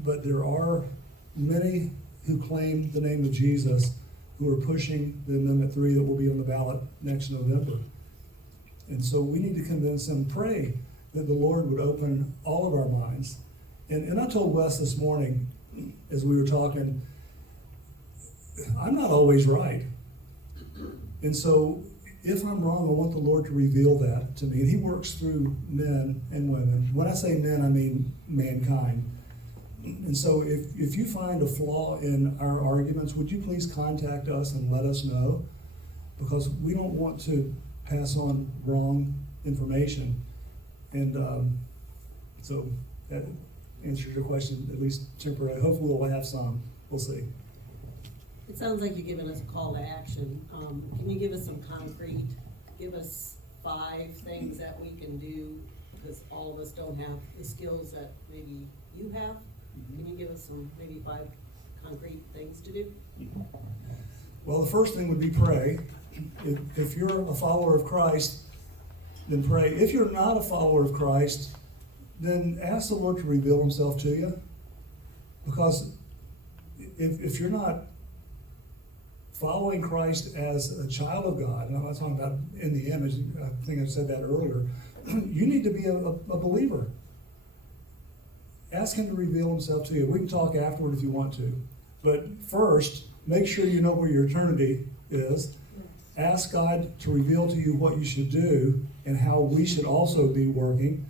But there are many who claim the name of Jesus who are pushing the Amendment 3 that will be on the ballot next November. And so we need to convince them, pray that the Lord would open all of our minds. And I told Wes this morning, as we were talking, I'm not always right. And so if I'm wrong, I want the Lord to reveal that to me. And he works through men and women. When I say men, I mean mankind. And so if you find a flaw in our arguments, would you please contact us and let us know? Because we don't want to pass on wrong information. And so that answers your question, at least temporarily. Hopefully we'll have some. We'll see. It sounds like you're giving us a call to action. Can you give us some concrete, give us 5 things that we can do, because all of us don't have the skills that maybe you have? Can you give us some, maybe 5 concrete things to do? Well, the first thing would be pray. If you're a follower of Christ, then pray. If you're not a follower of Christ, then ask the Lord to reveal himself to you. Because if you're not following Christ as a child of God, and I'm not talking about in the image, I think I said that earlier, you need to be a believer. Ask him to reveal himself to you. We can talk afterward if you want to. But first, make sure you know where your eternity is. Ask God to reveal to you what you should do and how we should also be working.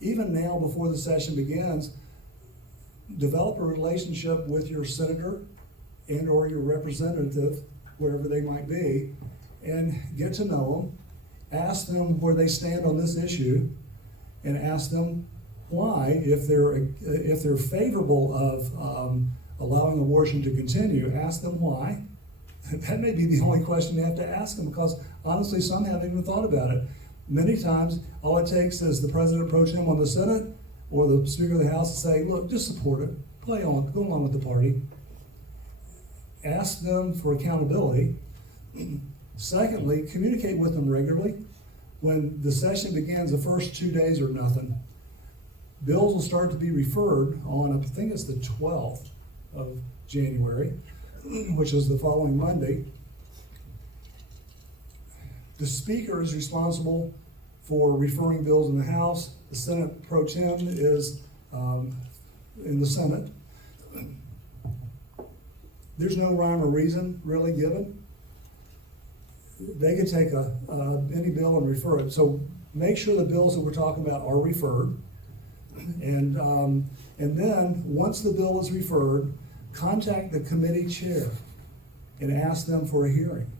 Even now, before the session begins, develop a relationship with your senator and or your representative, wherever they might be, and get to know them. Ask them where they stand on this issue, and ask them why, if they're favorable of allowing abortion to continue, ask them why. That may be the only question you have to ask them, because honestly, some haven't even thought about it. Many times, all it takes is the president approaching them on the Senate or the Speaker of the House and say, look, just support it, go along with the party. Ask them for accountability. Secondly, communicate with them regularly. When the session begins, the first 2 days are nothing. Bills will start to be referred on, I think it's the 12th of January, which is the following Monday. The Speaker is responsible for referring bills in the House. The Senate Pro Tem is in the Senate. There's no rhyme or reason really given. They could take any bill and refer it. So make sure the bills that we're talking about are referred. And then once the bill is referred, contact the committee chair and ask them for a hearing.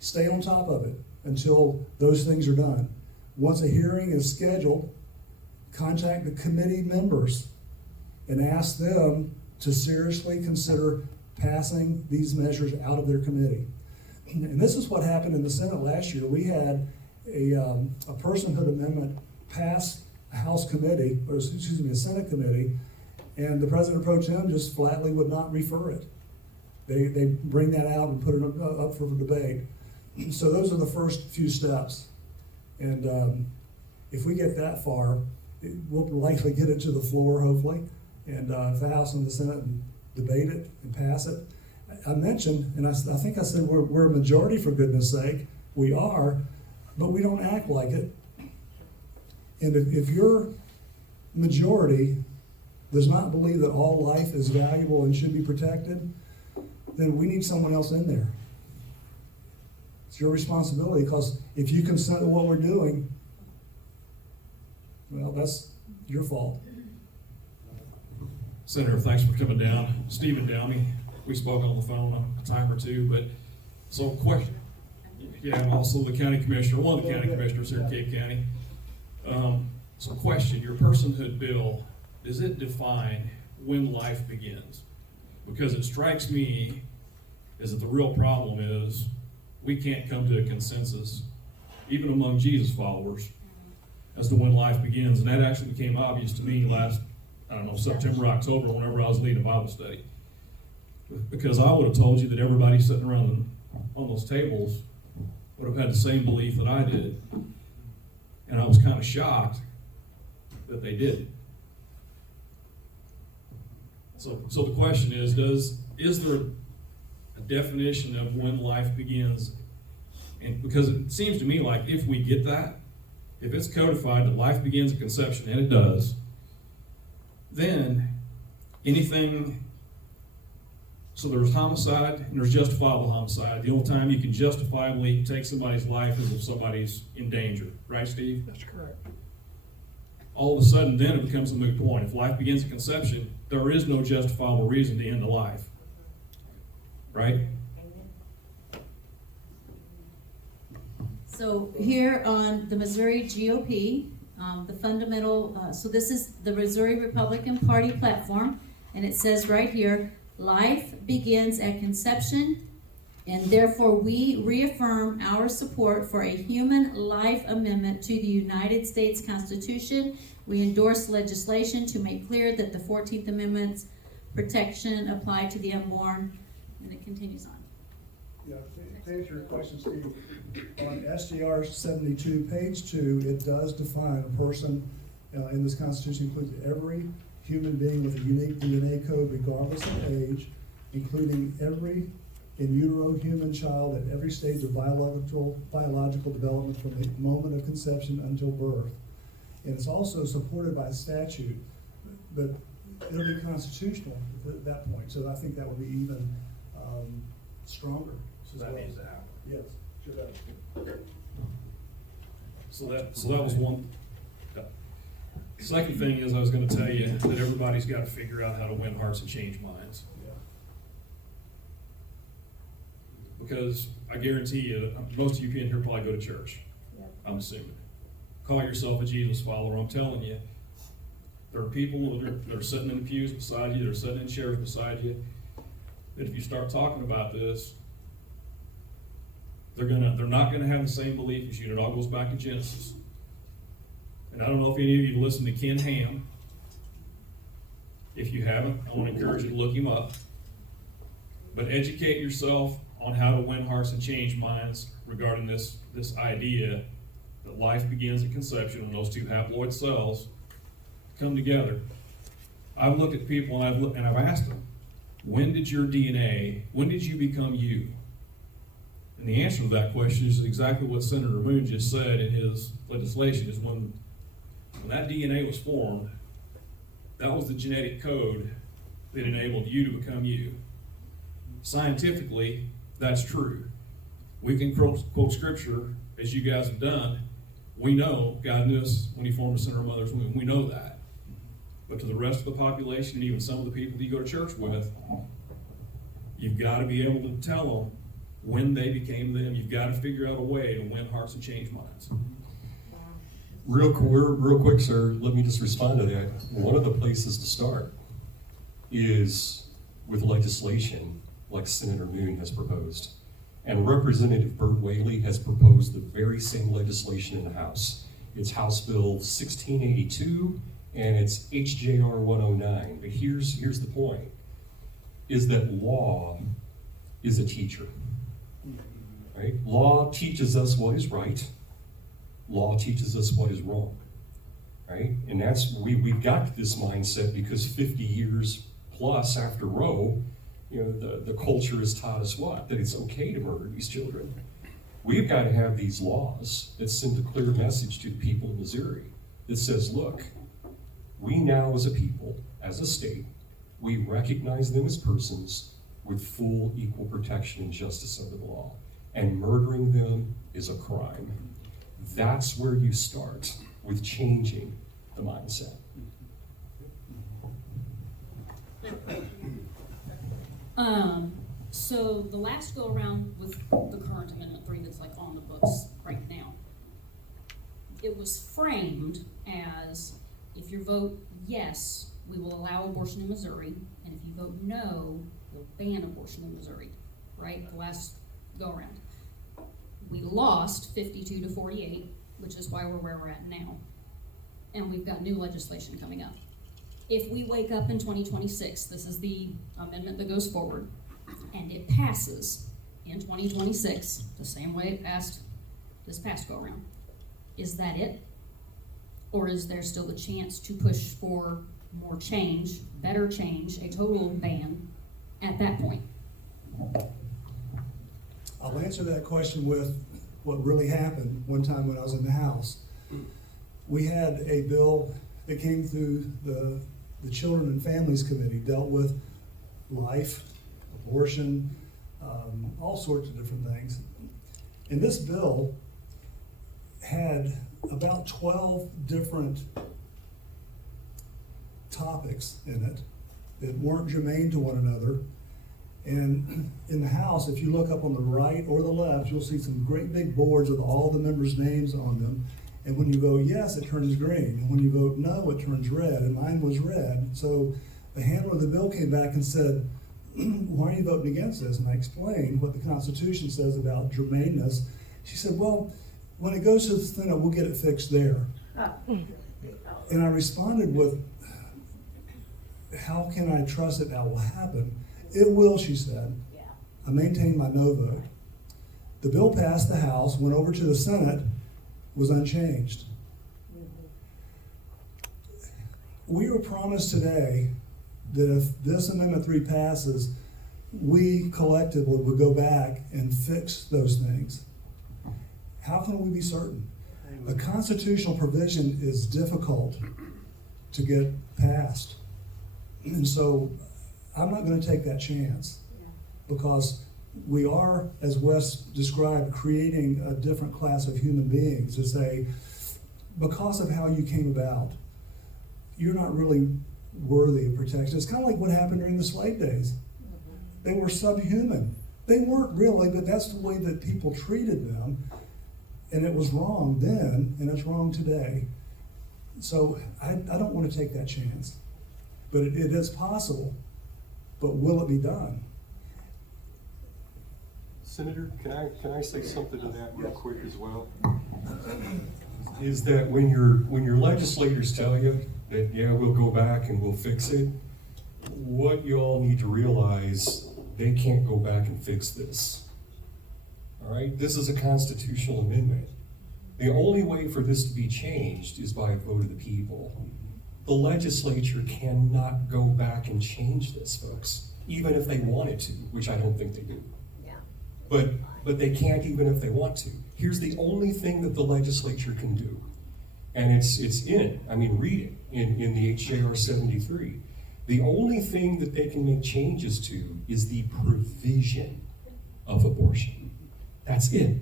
Stay on top of it until those things are done. Once a hearing is scheduled, contact the committee members and ask them to seriously consider passing these measures out of their committee. And this is what happened in the Senate last year. We had a personhood amendment pass a House committee, or excuse me, a Senate committee, and the President pro tem just flatly would not refer it. They bring that out and put it up for debate. So those are the first few steps. And if we get that far, we'll likely get it to the floor, hopefully. And if the House and the Senate debate it and pass it. I mentioned, and I think I said we're a majority, for goodness sake. We are, but we don't act like it. And if your majority does not believe that all life is valuable and should be protected, then we need someone else in there. It's your responsibility, because if you consent to what we're doing, well, that's your fault. Senator, thanks for coming down. Stephen Downey, we spoke on the phone a time or two, but so question. Yeah, I'm also the county commissioner, one of the county commissioners here in Cape County. So question, your personhood bill, does it define when life begins? Because it strikes me as that the real problem is we can't come to a consensus, even among Jesus followers, as to when life begins. And that actually became obvious to me last, September, October, whenever I was leading a Bible study. Because I would have told you that everybody sitting around on those tables would have had the same belief that I did. And I was kind of shocked that they didn't. So the question is there a definition of when life begins? And because it seems to me like if we get that, if it's codified that life begins at conception, and it does, then anything, so there's homicide and there's justifiable homicide. The only time you can justifiably take somebody's life is if somebody's in danger. Right, Steve? That's correct. All of a sudden, then it becomes a moot point. If life begins at conception, there is no justifiable reason to end a life. Right? So here on the Missouri GOP, the fundamental, so this is the Missouri Republican Party platform, and it says right here, life begins at conception, and therefore we reaffirm our support for a human life amendment to the United States Constitution. We endorse legislation to make clear that the 14th Amendment's protection apply to the unborn, and it continues on. Yeah, to answer your question, Steve, on SGR 72, page 2, it does define a person in this Constitution includes every human being with a unique DNA code regardless of age, including every in utero human child at every stage of biological development from the moment of conception until birth. And it's also supported by statute, but it'll be constitutional at that point. So I think that would be even stronger. So that means that. Yes, sure does. So that was one. Second thing is I was going to tell you that everybody's got to figure out how to win hearts and change minds. Because I guarantee you, most of you in here probably go to church. Yep. I'm assuming. Call yourself a Jesus follower. I'm telling you, there are people that are sitting in the pews beside you, they're sitting in chairs beside you, that if you start talking about this, they're not gonna have the same belief as you. And it all goes back to Genesis. And I don't know if any of you listen to Ken Ham. If you haven't, I want to encourage you to look him up. But educate yourself on how to win hearts and change minds regarding this idea that life begins at conception when those two haploid cells come together. I've looked at people and I've asked them, when did you become you? And the answer to that question is exactly what Senator Moon just said in his legislation, is when that DNA was formed, that was the genetic code that enabled you to become you. Scientifically, that's true. We can quote scripture, as you guys have done. We know God knew us when he formed us in our mother's womb. We know that. But to the rest of the population, and even some of the people that you go to church with, You've got to be able to tell them when they became them. You've got to figure out a way to win hearts and change minds. Real quick, sir, let me just respond to that. One of the places to start is with legislation like Senator Moon has proposed. And Representative Burt Whaley has proposed the very same legislation in the House. It's House Bill 1682 and it's HJR 109. But here's the point, is that law is a teacher, right? Law teaches us what is right. Law teaches us what is wrong, right? And we've got this mindset because 50 years plus after Roe, the culture has taught us what? That it's okay to murder these children. We've got to have these laws that send a clear message to the people of Missouri that says, look, we now as a people, as a state, we recognize them as persons with full equal protection and justice under the law. And murdering them is a crime. That's where you start with changing the mindset. So the last go around with the current Amendment 3 that's like on the books right now, it was framed as, if you vote yes, we will allow abortion in Missouri, and if you vote no, we'll ban abortion in Missouri, right? The last go around. We lost 52 to 48, which is why we're where we're at now. And we've got new legislation coming up. If we wake up in 2026, this is the amendment that goes forward, and it passes in 2026, the same way it passed this past go around. Is that it? Or is there still the chance to push for more change, better change, a total ban at that point? I'll answer that question with what really happened one time when I was in the House. We had a bill that came through the Children and Families Committee, dealt with life, abortion, all sorts of different things. And this bill had about 12 different topics in it that weren't germane to one another. And in the House, if you look up on the right or the left, you'll see some great big boards with all the members' names on them. And when you go yes, it turns green. And when you vote no, it turns red. And mine was red. So the handler of the bill came back and said, why are you voting against this? And I explained what the Constitution says about germaneness. She said, well, when it goes to the Senate, we'll get it fixed there. And I responded with, how can I trust that will happen? It will, she said. I maintained my no vote. The bill passed the House, went over to the Senate, was unchanged. We were promised today that if this Amendment 3 passes, we collectively would go back and fix those things. How can we be certain? A constitutional provision is difficult to get passed. And so I'm not going to take that chance, because we are, as Wes described, creating a different class of human beings to say, because of how you came about, you're not really worthy of protection. It's kind of like what happened during the slave days. They were subhuman. They weren't really, but that's the way that people treated them. And it was wrong then, and it's wrong today. So I don't want to take that chance. But it is possible. But will it be done? Senator, can I say something to that real quick as well? Is that when your legislators tell you that, yeah, we'll go back and we'll fix it, what you all need to realize, they can't go back and fix this. All right? This is a constitutional amendment. The only way for this to be changed is by a vote of the people. The legislature cannot go back and change this, folks, even if they wanted to, which I don't think they do. But they can't even if they want to. Here's the only thing that the legislature can do. And it's read it in the HJR 73. The only thing that they can make changes to is the provision of abortion. That's it.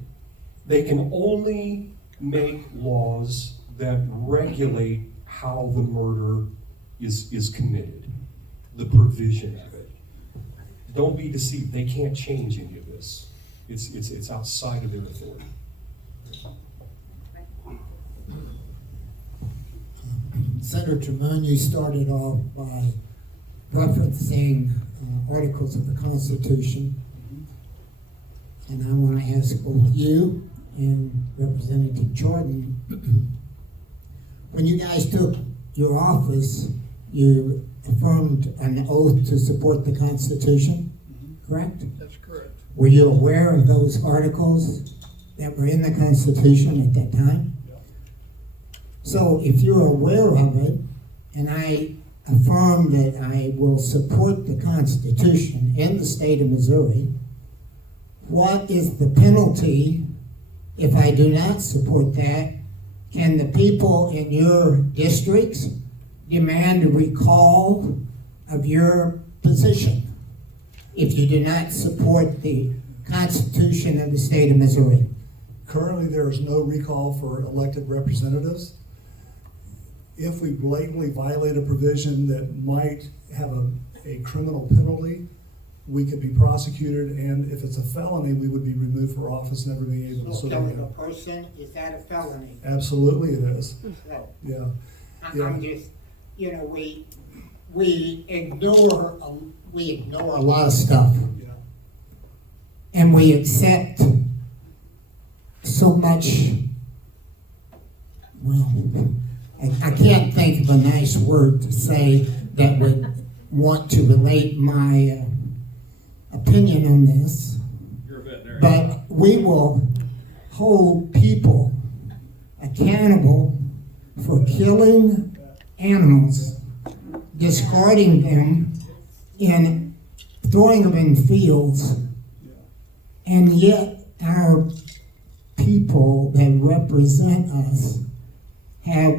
They can only make laws that regulate how the murder is committed, the provision of it. don't be deceived. They can't change any of this. It's outside of their authority. Senator Moon, you started off by referencing articles of the Constitution. And I want to ask both you and Representative Jordan, when you guys took your office, you affirmed an oath to support the Constitution, correct? That's correct. Were you aware of those articles that were in the Constitution at that time? So if you're aware of it, and I affirm that I will support the Constitution in the state of Missouri, what is the penalty if I do not support that? Can the people in your districts demand a recall of your position if you do not support the Constitution of the state of Missouri? Currently, there is no recall for elected representatives. If we blatantly violate a provision that might have a criminal penalty, we could be prosecuted, and if it's a felony, we would be removed for office, never being able to So serve killing a again. person, is that a felony? Absolutely it is, So, yeah. I'm just, we ignore a lot of stuff. Yeah. And we accept so much, well, I can't think of a nice word to say that would want to relate my opinion on this. You're a veterinarian. But we will hold people accountable for killing animals, discarding them, and throwing them in fields, and yet our people that represent us have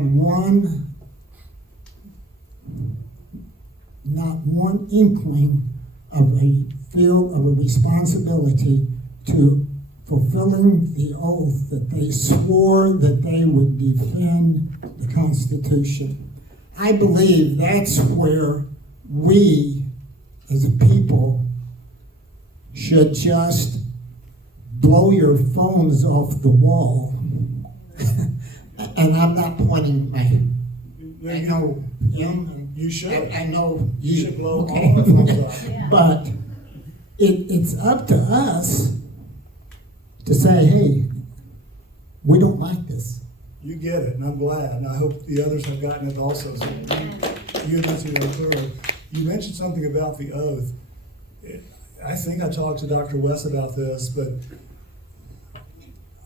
not one inkling of a feel of a responsibility to fulfilling the oath that they swore that they would defend the Constitution. I believe that's where we as a people should just blow your phones off the wall. And I'm not pointing my, I know him. You should. I know You should blow okay. all the phones off. Yeah. But it's up to us to say, hey, we don't like this. You get it, and I'm glad, and I hope the others have gotten it also. So you mentioned it clearly. You mentioned something about the oath. I think I talked to Dr. West about this, but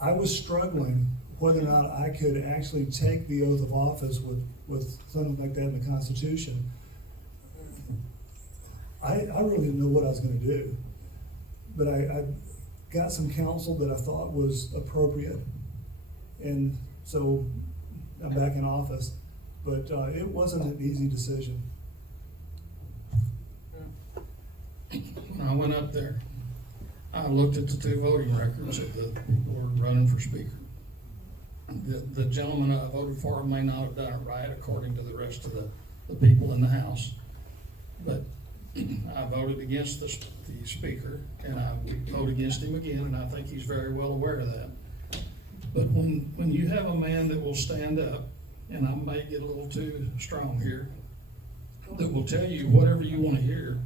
I was struggling whether or not I could actually take the oath of office with something like that in the Constitution. I really didn't know what I was going to do, but I got some counsel that I thought was appropriate, and so I'm back in office. But it wasn't an easy decision. When I went up there, I looked at the two voting records of the people who were running for speaker. The gentleman I voted for may not have done it right according to the rest of the people in the House. But I voted against the speaker, and I would vote against him again, and I think he's very well aware of that. But when you have a man that will stand up, and I may get a little too strong here, that will tell you whatever you want to hear,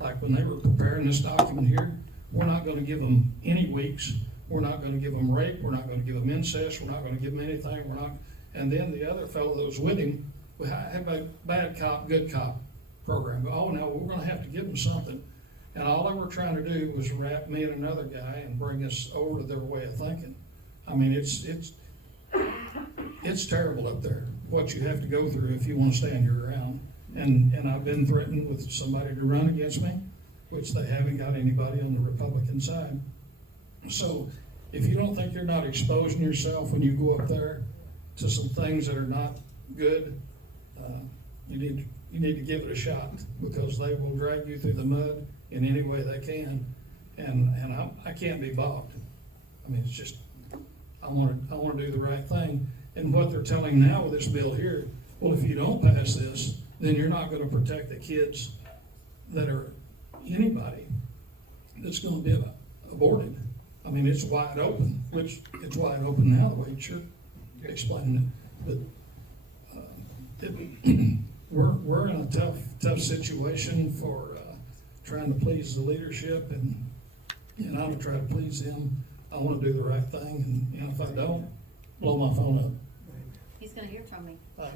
like when they were preparing this document here, we're not going to give them any weeks. We're not going to give them rape. We're not going to give them incest. We're not going to give them anything. We're not. And then the other fellow that was with him, we have a bad cop, good cop program. Oh, no, we're going to have to give them something. And all they were trying to do was wrap me and another guy and bring us over to their way of thinking. I mean, it's terrible up there, what you have to go through if you want to stand your ground. And I've been threatened with somebody to run against me, which they haven't got anybody on the Republican side. So if you don't think you're not exposing yourself when you go up there to some things that are not good, you need to give it a shot, because they will drag you through the mud in any way they can. And I can't be bought. I mean, it's just, I want to do the right thing. And what they're telling now with this bill here, well, if you don't pass this, then you're not going to protect the kids that are anybody that's gonna be aborted. I mean, it's wide open, which it's wide open now, the way you're explaining it. But we're in a tough situation for trying to please the leadership, and I'm gonna try to please them. I wanna do the right thing, and if I don't, blow my phone up. He's gonna hear from me. No,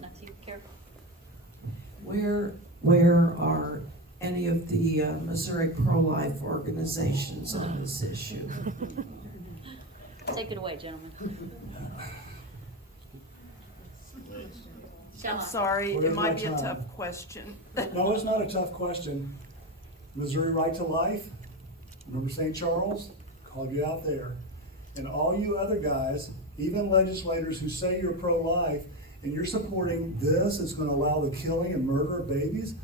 not you, careful. Where are any of the Missouri pro-life organizations on this issue? Take it away, gentlemen. I'm sorry, Where's it might my be a time? tough question. No, it's not a tough question. Missouri Right to Life, remember St. Charles? Called you out there. And all you other guys, even legislators who say you're pro-life, and you're supporting this, it's gonna allow the killing and murder of babies,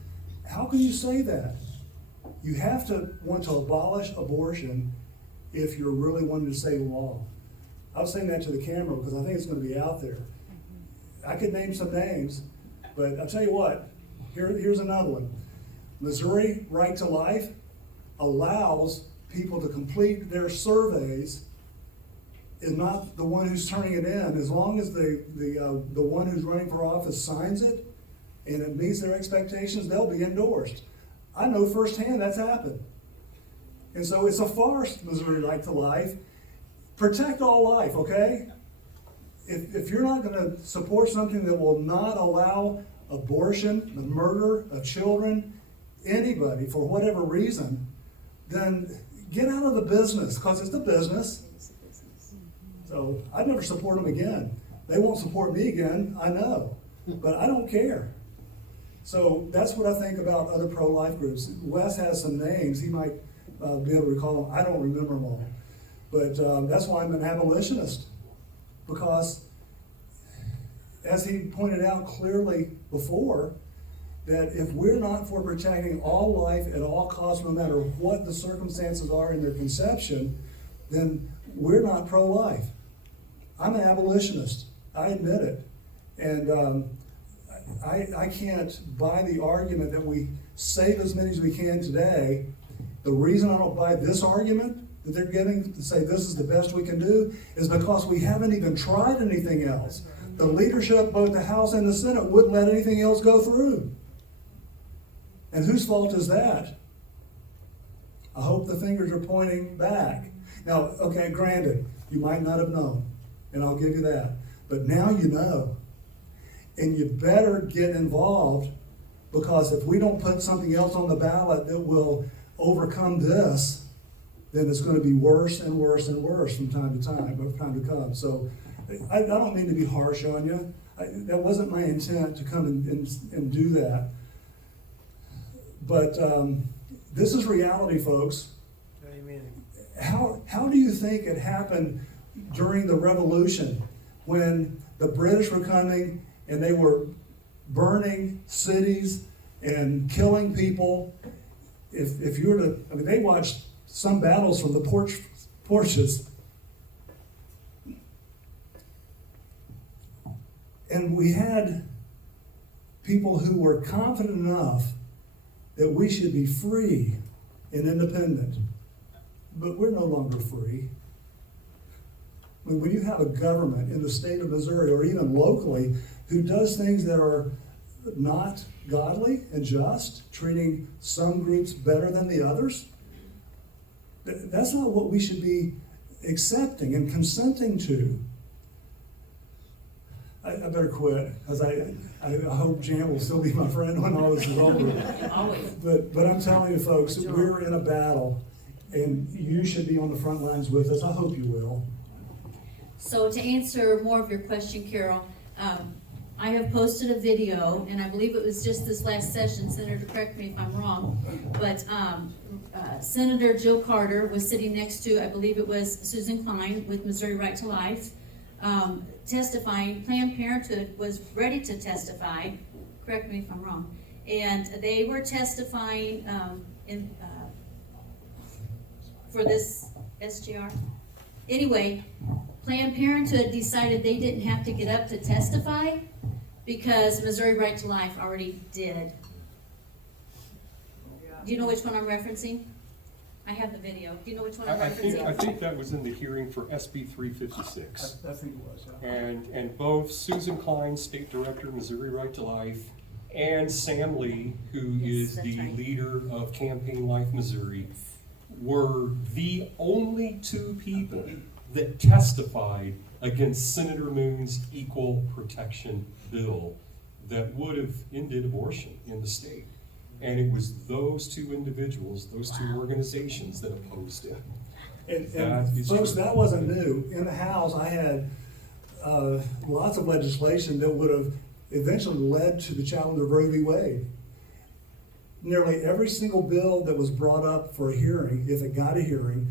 how can you say that? You have to want to abolish abortion if you're really wanting to save the law. I was saying that to the camera because I think it's gonna be out there. I could name some names, but I'll tell you what, here's another one. Missouri Right to Life allows people to complete their surveys, and not the one who's turning it in, as long as the one who's running for office signs it and it meets their expectations, they'll be endorsed. I know firsthand that's happened. And so it's a farce, Missouri Right to Life. Protect all life, okay? If you're not gonna support something that will not allow abortion, the murder of children, anybody, for whatever reason, then get out of the business, because it's the business. So I'd never support them again. They won't support me again, I know, but I don't care. So that's what I think about other pro-life groups. Wes has some names, he might be able to recall them. I don't remember them all. But that's why I'm an abolitionist, because as he pointed out clearly before, that if we're not for protecting all life at all costs, no matter what the circumstances are in their conception, then we're not pro-life. I'm an abolitionist, I admit it. And I can't buy the argument that we save as many as we can today. The reason I don't buy this argument that they're giving to say this is the best we can do is because we haven't even tried anything else. The leadership, both the House and the Senate, wouldn't let anything else go through. And whose fault is that? I hope the fingers are pointing back. Now, okay, granted, you might not have known, and I'll give you that. But now you know. And you better get involved, because if we don't put something else on the ballot that will overcome this, then it's going to be worse and worse and worse from time to come. So I don't mean to be harsh on you. That wasn't my intent to come and do that. But this is reality, folks. Amen. How do you think it happened during the Revolution, when the British were coming and they were burning cities and killing people? If you were to, I mean, they watched some battles from the porches. And we had people who were confident enough that we should be free and independent. But we're no longer free. I mean, when you have a government in the state of Missouri, or even locally, who does things that are not godly and just, treating some groups better than the others, that's not what we should be accepting and consenting to. I better quit, because I hope Jan will still be my friend when all this is over. Always. But I'm telling you, folks, we're in a battle, and you should be on the front lines with us. I hope you will. So to answer more of your question, Carol, I have posted a video, and I believe it was just this last session, Senator, correct me if I'm wrong, but Senator Jill Carter was sitting next to, I believe it was Susan Klein with Missouri Right to Life, testifying. Planned Parenthood was ready to testify, correct me if I'm wrong, and they were testifying for this SGR. Anyway, Planned Parenthood decided they didn't have to get up to testify because Missouri Right to Life already did. Do you know which one I'm referencing? I have the video. Do you know which one I'm I referencing? think that was in the hearing for SB 356. I think it was, yeah. And both Susan Klein, State Director, Missouri Right to Life, and Sam Lee, who is that's the right. leader of Campaign Life Missouri, were the only two people that testified against Senator Moon's equal protection bill that would have ended abortion in the state. And it was those two individuals, those two organizations that opposed it. And That is folks, true. that wasn't new. In the House, I had lots of legislation that would have eventually led to the challenge of Roe v. Wade. Nearly every single bill that was brought up for a hearing, if it got a hearing,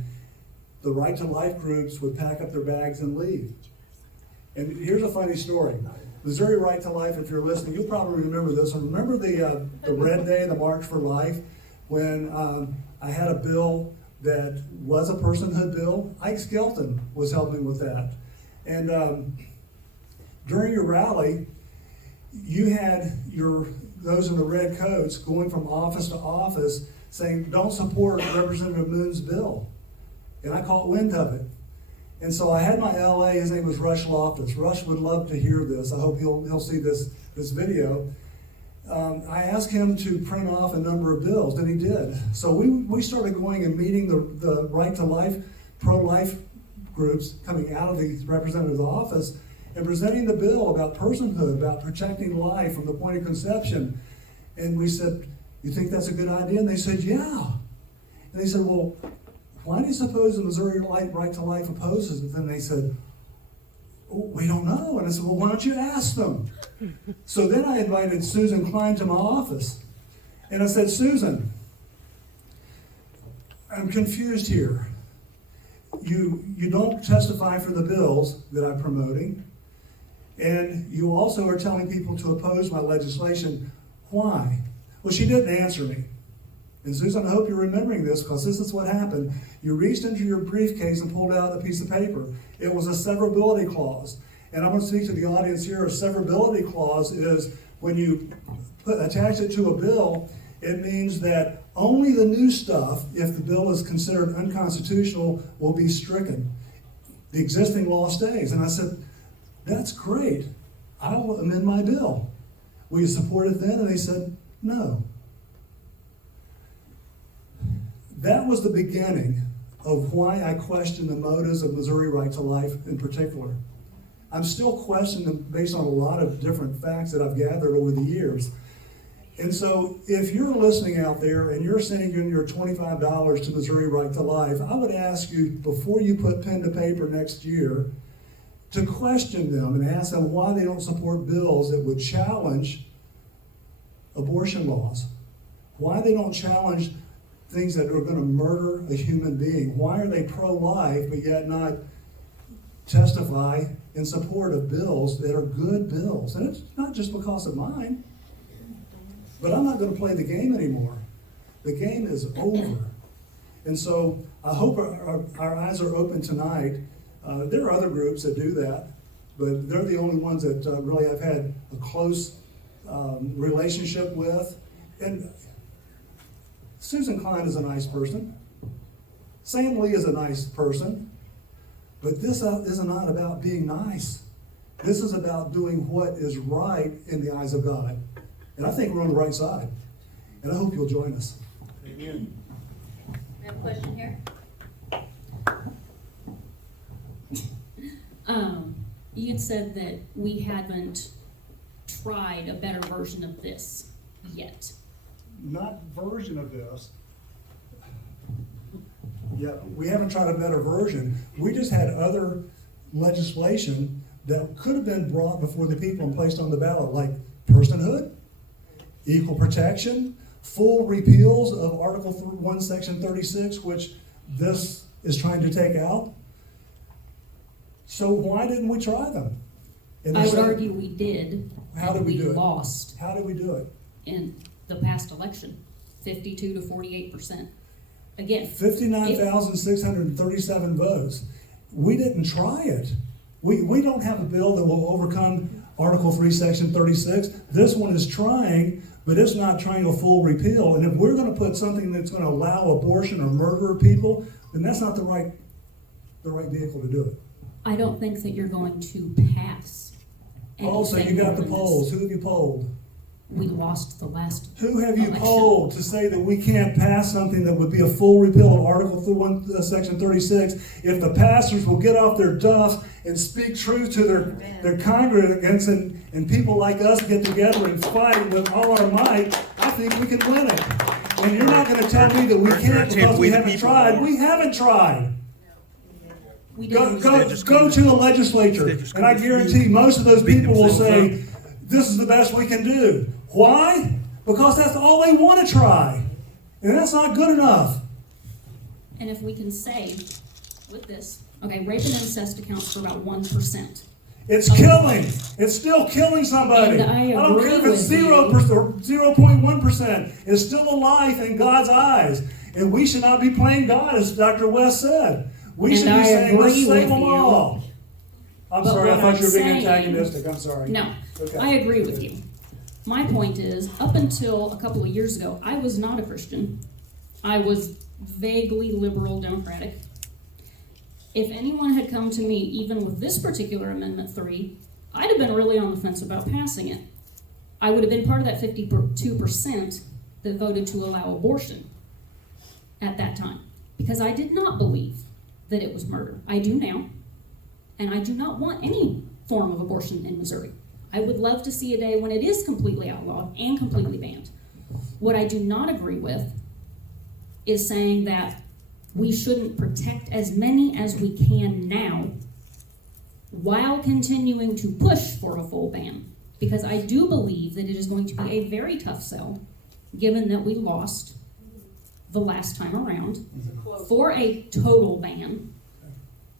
the Right to Life groups would pack up their bags and leave. And here's a funny story. Missouri Right to Life, if you're listening, you'll probably remember this. Remember the Red Day, the March for Life, when I had a bill that was a personhood bill? Ike Skelton was helping with that. And during your rally, you had those in the red coats going from office to office saying, don't support Representative Moon's bill. And I caught wind of it. And so I had my LA, his name was Rush Loftus. Rush would love to hear this. I hope he'll see this video. I asked him to print off a number of bills, and he did. So we started going and meeting the Right to Life, pro-life groups coming out of the representative's office and presenting the bill about personhood, about protecting life from the point of conception. And we said, you think that's a good idea? And they said, yeah. And they said, well, why do you suppose the Missouri Right to Life opposes it? And they said, oh, we don't know. And I said, well, why don't you ask them? So then I invited Susan Klein to my office. And I said, Susan, I'm confused here. You don't testify for the bills that I'm promoting. And you also are telling people to oppose my legislation. Why? Well, she didn't answer me. And Susan, I hope you're remembering this, because this is what happened. You reached into your briefcase and pulled out a piece of paper. It was a severability clause. And I'm going to speak to the audience here. A severability clause is when you attach it to a bill, it means that only the new stuff, if the bill is considered unconstitutional, will be stricken. The existing law stays. And I said, that's great. I'll amend my bill. Will you support it then? And they said, no. That was the beginning of why I questioned the motives of Missouri Right to Life in particular. I'm still questioning them based on a lot of different facts that I've gathered over the years. And so if you're listening out there and you're sending in your $25 to Missouri Right to Life, I would ask you, before you put pen to paper next year, to question them and ask them why they don't support bills that would challenge abortion laws. Why they don't challenge things that are going to murder a human being. Why are they pro-life but yet not testify in support of bills that are good bills? And it's not just because of mine. But I'm not going to play the game anymore. The game is over. And so I hope our eyes are open tonight. There are other groups that do that, but they're the only ones that really I've had a close relationship with. And Susan Klein is a nice person. Sam Lee is a nice person. But this is not about being nice. This is about doing what is right in the eyes of God. And I think we're on the right side. And I hope you'll join us. Amen. We have a question here? You'd said that we haven't tried a better version of this yet. Not version of this. Yeah, we haven't tried a better version. We just had other legislation that could have been brought before the people and placed on the ballot, like personhood, equal protection, full repeals of Article 1, Section 36, which this is trying to take out. So why didn't we try them? And I would so- argue we did. How did we do it? Lost How did we do it? in the past election, 52 to 48%. Again, 59,637 votes. We didn't try it. We don't have a bill that will overcome Article 3, Section 36. This one is trying, but it's not trying a full repeal. And if we're gonna put something that's gonna allow abortion or murder of people, then that's not the right vehicle to do it. I don't think that you're going to pass Also, anything you got the more than polls. this. Who have you polled? We lost the last Who have you election. polled to say that we can't pass something that would be a full repeal of Article 1, Section 36 if the pastors will get off their duffs and speak truth to their congregants and people like us get together and fight with all our might? I think we can win it. And you're not going to tell me that we can't because we haven't tried. We haven't tried. We Go didn't. to the legislature, and I guarantee most of those people will say, this is the best we can do. Why? Because that's all they want to try. And that's not good enough. And if we can say with this, okay, rape and incest accounts for about 1%. It's killing. It's still killing somebody. And I don't care if it's agree 0% or 0.1%. It's still a life in God's eyes. And we should not be playing God, as Dr. West said. We should be saying, let's save them all. I'm But sorry, I what thought I'm you were being saying- antagonistic. I'm sorry. No, Okay. I agree with you. My point is, up until a couple of years ago, I was not a Christian. I was vaguely liberal democratic. If anyone had come to me, even with this particular Amendment 3, I'd have been really on the fence about passing it. I would have been part of that 52% that voted to allow abortion at that time, because I did not believe that it was murder. I do now, and I do not want any form of abortion in Missouri. I would love to see a day when it is completely outlawed and completely banned. What I do not agree with is saying that we shouldn't protect as many as we can now while continuing to push for a full ban. Because I do believe that it is going to be a very tough sell, given that we lost the last time around for a total ban,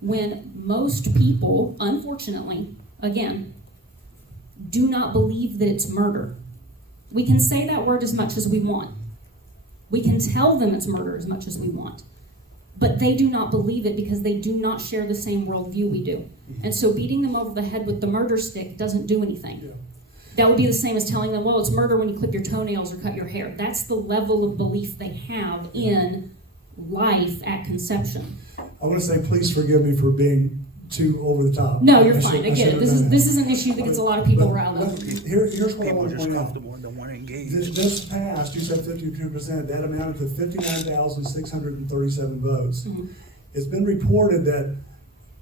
when most people, unfortunately, again, do not believe that it's murder. We can say that word as much as we want. We can tell them it's murder as much as we want. But they do not believe it because they do not share the same worldview we do. And so beating them over the head with the murder stick doesn't do anything. Yeah. That would be the same as telling them, well, it's murder when you clip your toenails or cut your hair. That's the level of belief they have in life at conception. I want to say, please forgive me for being too over the top. No, you're I fine. should- I I get should it. have done that. This is an issue that gets a lot of people riled up. Here's what I want to point out. Don't want to engage. This passed, you said 52%, that amounted to 59,637 votes. Mhm. It's been reported that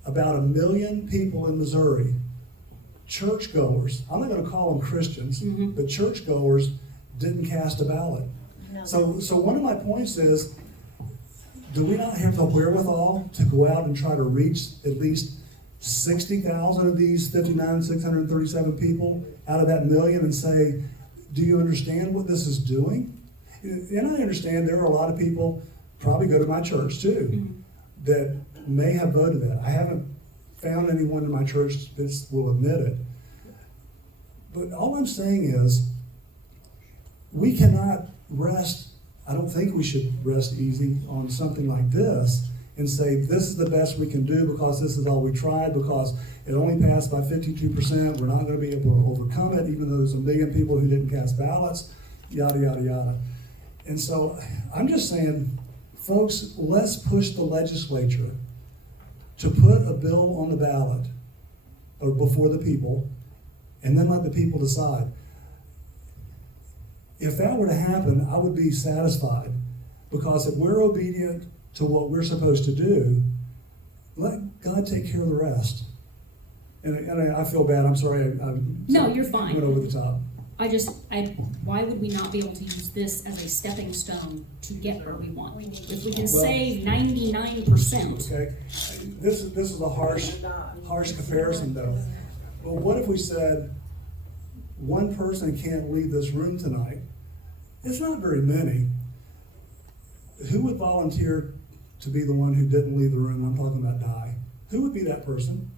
about 1 million people in Missouri, churchgoers, I'm not going to call them Christians, Mhm. but churchgoers didn't cast a ballot. No. So one of my points is, do we not have the wherewithal to go out and try to reach at least 60,000 of these 59,637 people out of that million and say, do you understand what this is doing? And I understand there are a lot of people, probably go to my church too, that may have voted that. I haven't found anyone in my church that will admit it. But all I'm saying is, we cannot rest, I don't think we should rest easy on something like this and say, this is the best we can do because this is all we tried, because it only passed by 52%, we're not going to be able to overcome it, even though there's 1 million people who didn't cast ballots, yada, yada, yada. And so I'm just saying, folks, let's push the legislature to put a bill on the ballot or before the people, and then let the people decide. If that were to happen, I would be satisfied, because if we're obedient to what we're supposed to do, let God take care of the rest. And I feel bad, I'm sorry. No, you're fine. Went over the top. Why would we not be able to use this as a stepping stone to get where we want? If we can save 99%. Okay, this is a harsh comparison though. But what if we said, one person can't leave this room tonight? It's not very many. Who would volunteer to be the one who didn't leave the room? I'm talking about die. Who would be that person?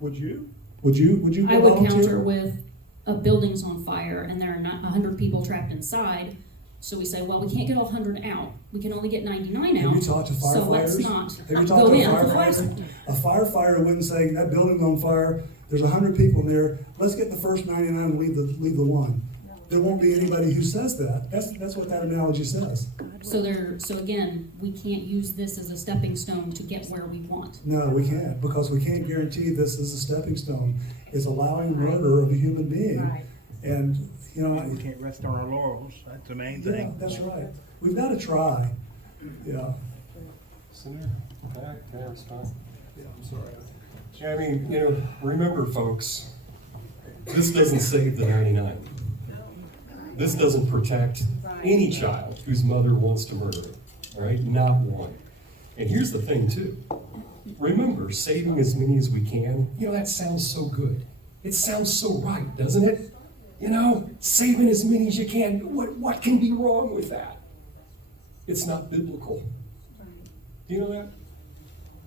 Would you? Would you I would volunteer? counter with a building's on fire and there are not 100 people trapped inside. So we say, well, we can't get all 100 out. We can only get 99 out. Have you talked to firefighters? So let's not Have you talked go to a in. firefighter? A firefighter wouldn't say, that building's on fire, There's 100 people in there. Let's get the first 99 and leave the one. There won't be anybody who says that. That's what that analogy says. So again, we can't use this as a stepping stone to get where we want. No, we can't, because we can't guarantee this is a stepping stone. It's allowing murder of a human being. Right. And, you know, We can't rest on our laurels, that's the main yeah, thing. that's right. We've got to try. Yeah. Senator, can I respond? Yeah, I'm sorry. Yeah, I mean, you know, remember, folks, this doesn't save the 99. This doesn't protect any child whose mother wants to murder them, all right? Not one. And here's the thing, too. Remember, saving as many as we can, you know, that sounds so good. It sounds so right, doesn't it? You know, saving as many as you can. What can be wrong with that? It's not biblical. Do you know that?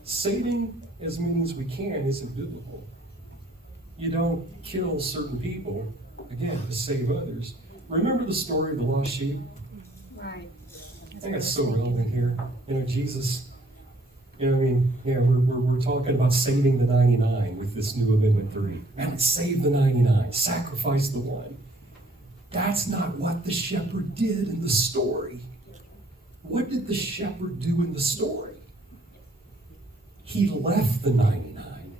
Saving as many as we can isn't biblical. You don't kill certain people, again, to save others. Remember the story of the lost sheep? Right. I think that's so relevant here. You know, Jesus, you know, I mean, yeah, we're talking about saving the 99 with this new Amendment 3. And save the 99, sacrifice the one. That's not what the shepherd did in the story. What did the shepherd do in the story? He left the 99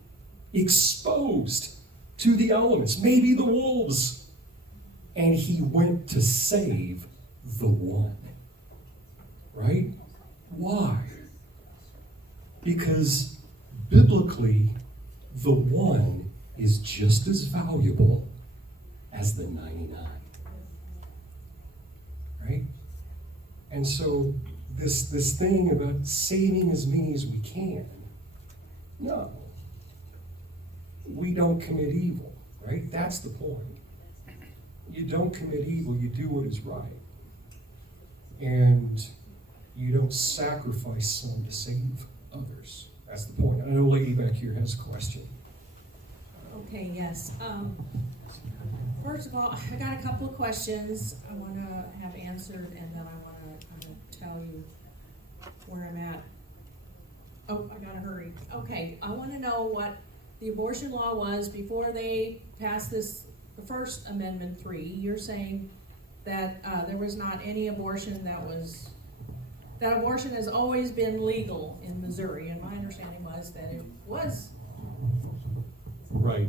exposed to the elements, maybe the wolves, and he went to save the one. Right? Why? Because biblically, the one is just as valuable as the 99. Right? And so this thing about saving as many as we can, no. We don't commit evil, right? That's the point. You don't commit evil, you do what is right. And you don't sacrifice some to save others. That's the point. I know a lady back here has a question. Okay, yes. First of all, I got a couple of questions I want to have answered, and then I want to tell you where I'm at. Oh, I gotta hurry. Okay, I want to know what the abortion law was before they passed this, the first Amendment 3. You're saying that there was not any abortion that abortion has always been legal in Missouri, and my understanding was that it was. Right.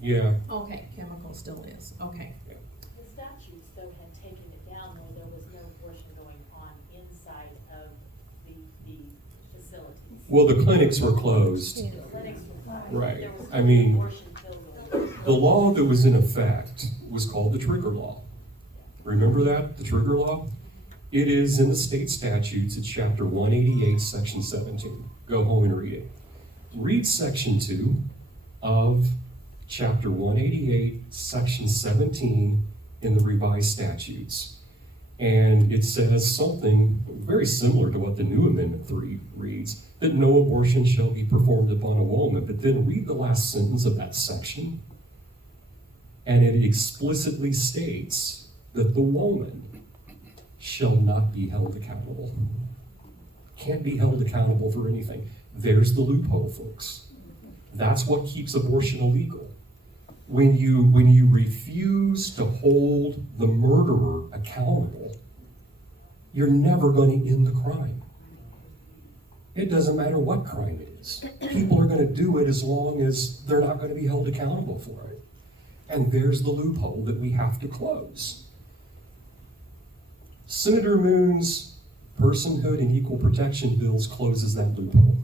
Yeah. Okay, chemical still is. Okay. The statutes, though, had taken it down where there was no abortion going on inside of the facilities. Well, the clinics were closed. The clinics were closed. Right. There was I no mean, abortion pill going on. the law that was in effect was called the trigger law. Remember that, the trigger law? It is in the state statutes, it's chapter 188, section 17. Go home and read it. Read section 2 of chapter 188, section 17 in the revised statutes. And it says something very similar to what the new Amendment 3 reads, that no abortion shall be performed upon a woman. But then read the last sentence of that section, and it explicitly states that the woman shall not be held accountable. Can't be held accountable for anything. There's the loophole, folks. That's what keeps abortion illegal. When you refuse to hold the murderer accountable, you're never going to end the crime. It doesn't matter what crime it is. People are going to do it as long as they're not going to be held accountable for it. And there's the loophole that we have to close. Senator Moon's personhood and equal protection bills closes that loophole.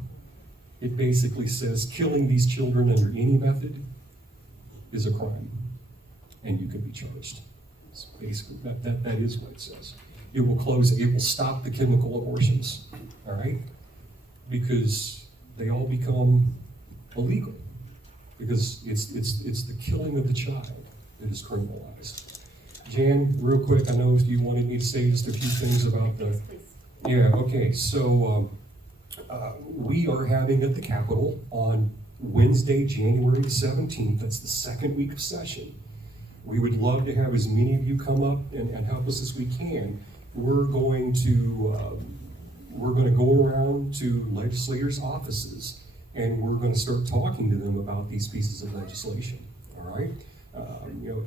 It basically says killing these children under any method is a crime, and you can be charged. It's basically, that is what it says. It will stop the chemical abortions, all right? Because they all become illegal. Because it's the killing of the child that is criminalized. Jan, real quick, I know you wanted me to say just a few things about the. Yeah, okay, so we are having at the Capitol on Wednesday, January 17th, that's the second week of session. We would love to have as many of you come up and help us as we can. We're going to go around to legislators' offices and we're gonna start talking to them about these pieces of legislation, all right?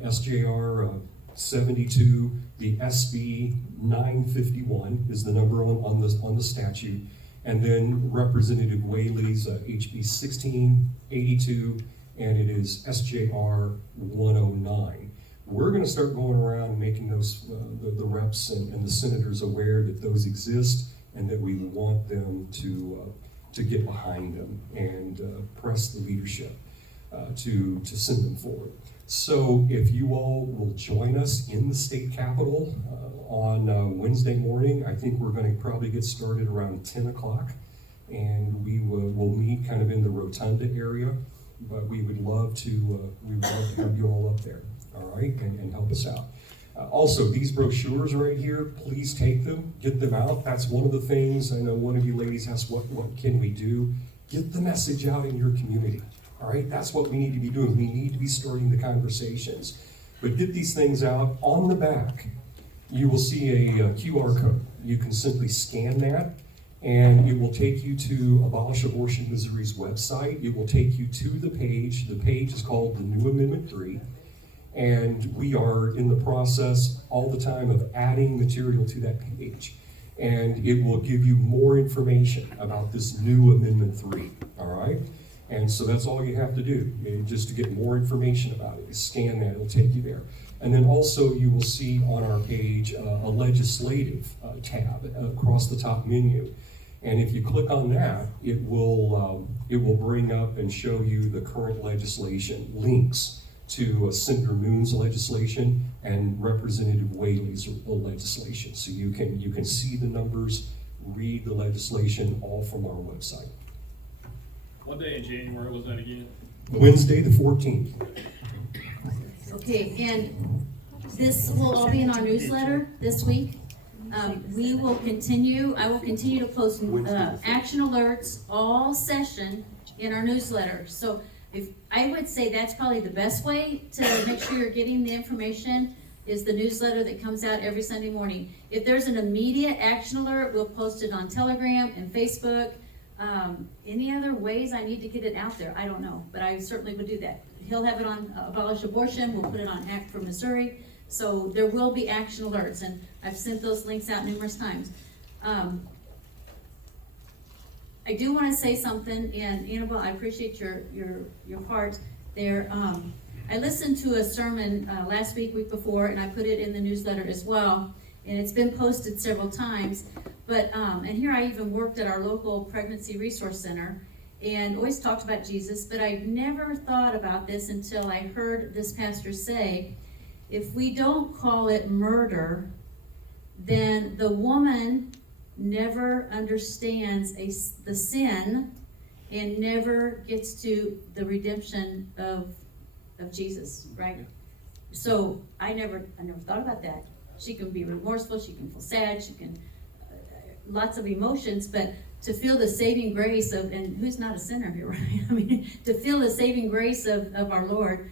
SJR 72, the SB 951 is the number on the statute, and then Representative Whaley's HB 1682, and it is SJR 109. We're going to start going around and making those the reps and the senators aware that those exist and that we want them to get behind them and press the leadership to send them forward. So if you all will join us in the state capitol on Wednesday morning, I think we're going to probably get started around 10 o'clock, and we'll meet kind of in the rotunda area, but we would love to have you all up there, all right, and help us out. Also, these brochures right here, please take them, get them out. That's one of the things. I know one of you ladies asked, what can we do? Get the message out in your community. All right, that's what we need to be doing. We need to be starting the conversations. But get these things out. On the back, you will see a QR code. You can simply scan that, and it will take you to Abolish Abortion Missouri's website. It will take you to the page. The page is called the New Amendment 3, and we are in the process all the time of adding material to that page. And it will give you more information about this new Amendment 3, all right? And so that's all you have to do, just to get more information about it. You scan that, it'll take you there. And then also you will see on our page a legislative tab across the top menu. And if you click on that, it will bring up and show you the current legislation, links to Senator Moon's legislation and Representative Whaley's legislation. So you can see the numbers, read the legislation, all from our website. What day in January was that again? Wednesday the 14th. Okay, and this will all be in our newsletter this week. I will continue to post action alerts all session in our newsletter. So I would say that's probably the best way to make sure you're getting the information is the newsletter that comes out every Sunday morning. If there's an immediate action alert, we'll post it on Telegram and Facebook. Any other ways I need to get it out there? I don't know, but I certainly would do that. He'll have it on Abolish Abortion. We'll put it on Act for Missouri. So there will be action alerts, and I've sent those links out numerous times. I do want to say something, and Annabelle, I appreciate your heart there. I listened to a sermon last week before, and I put it in the newsletter as well, and it's been posted several times. But and here I even worked at our local pregnancy resource center, and always talked about Jesus. But I never thought about this until I heard this pastor say, if we don't call it murder, then the woman never understands the sin and never gets to the redemption of Jesus, right? So I never thought about that. She can be remorseful, she can feel sad, she can lots of emotions, but to feel the saving grace of, and who's not a sinner here, right? I mean, to feel the saving grace of our Lord,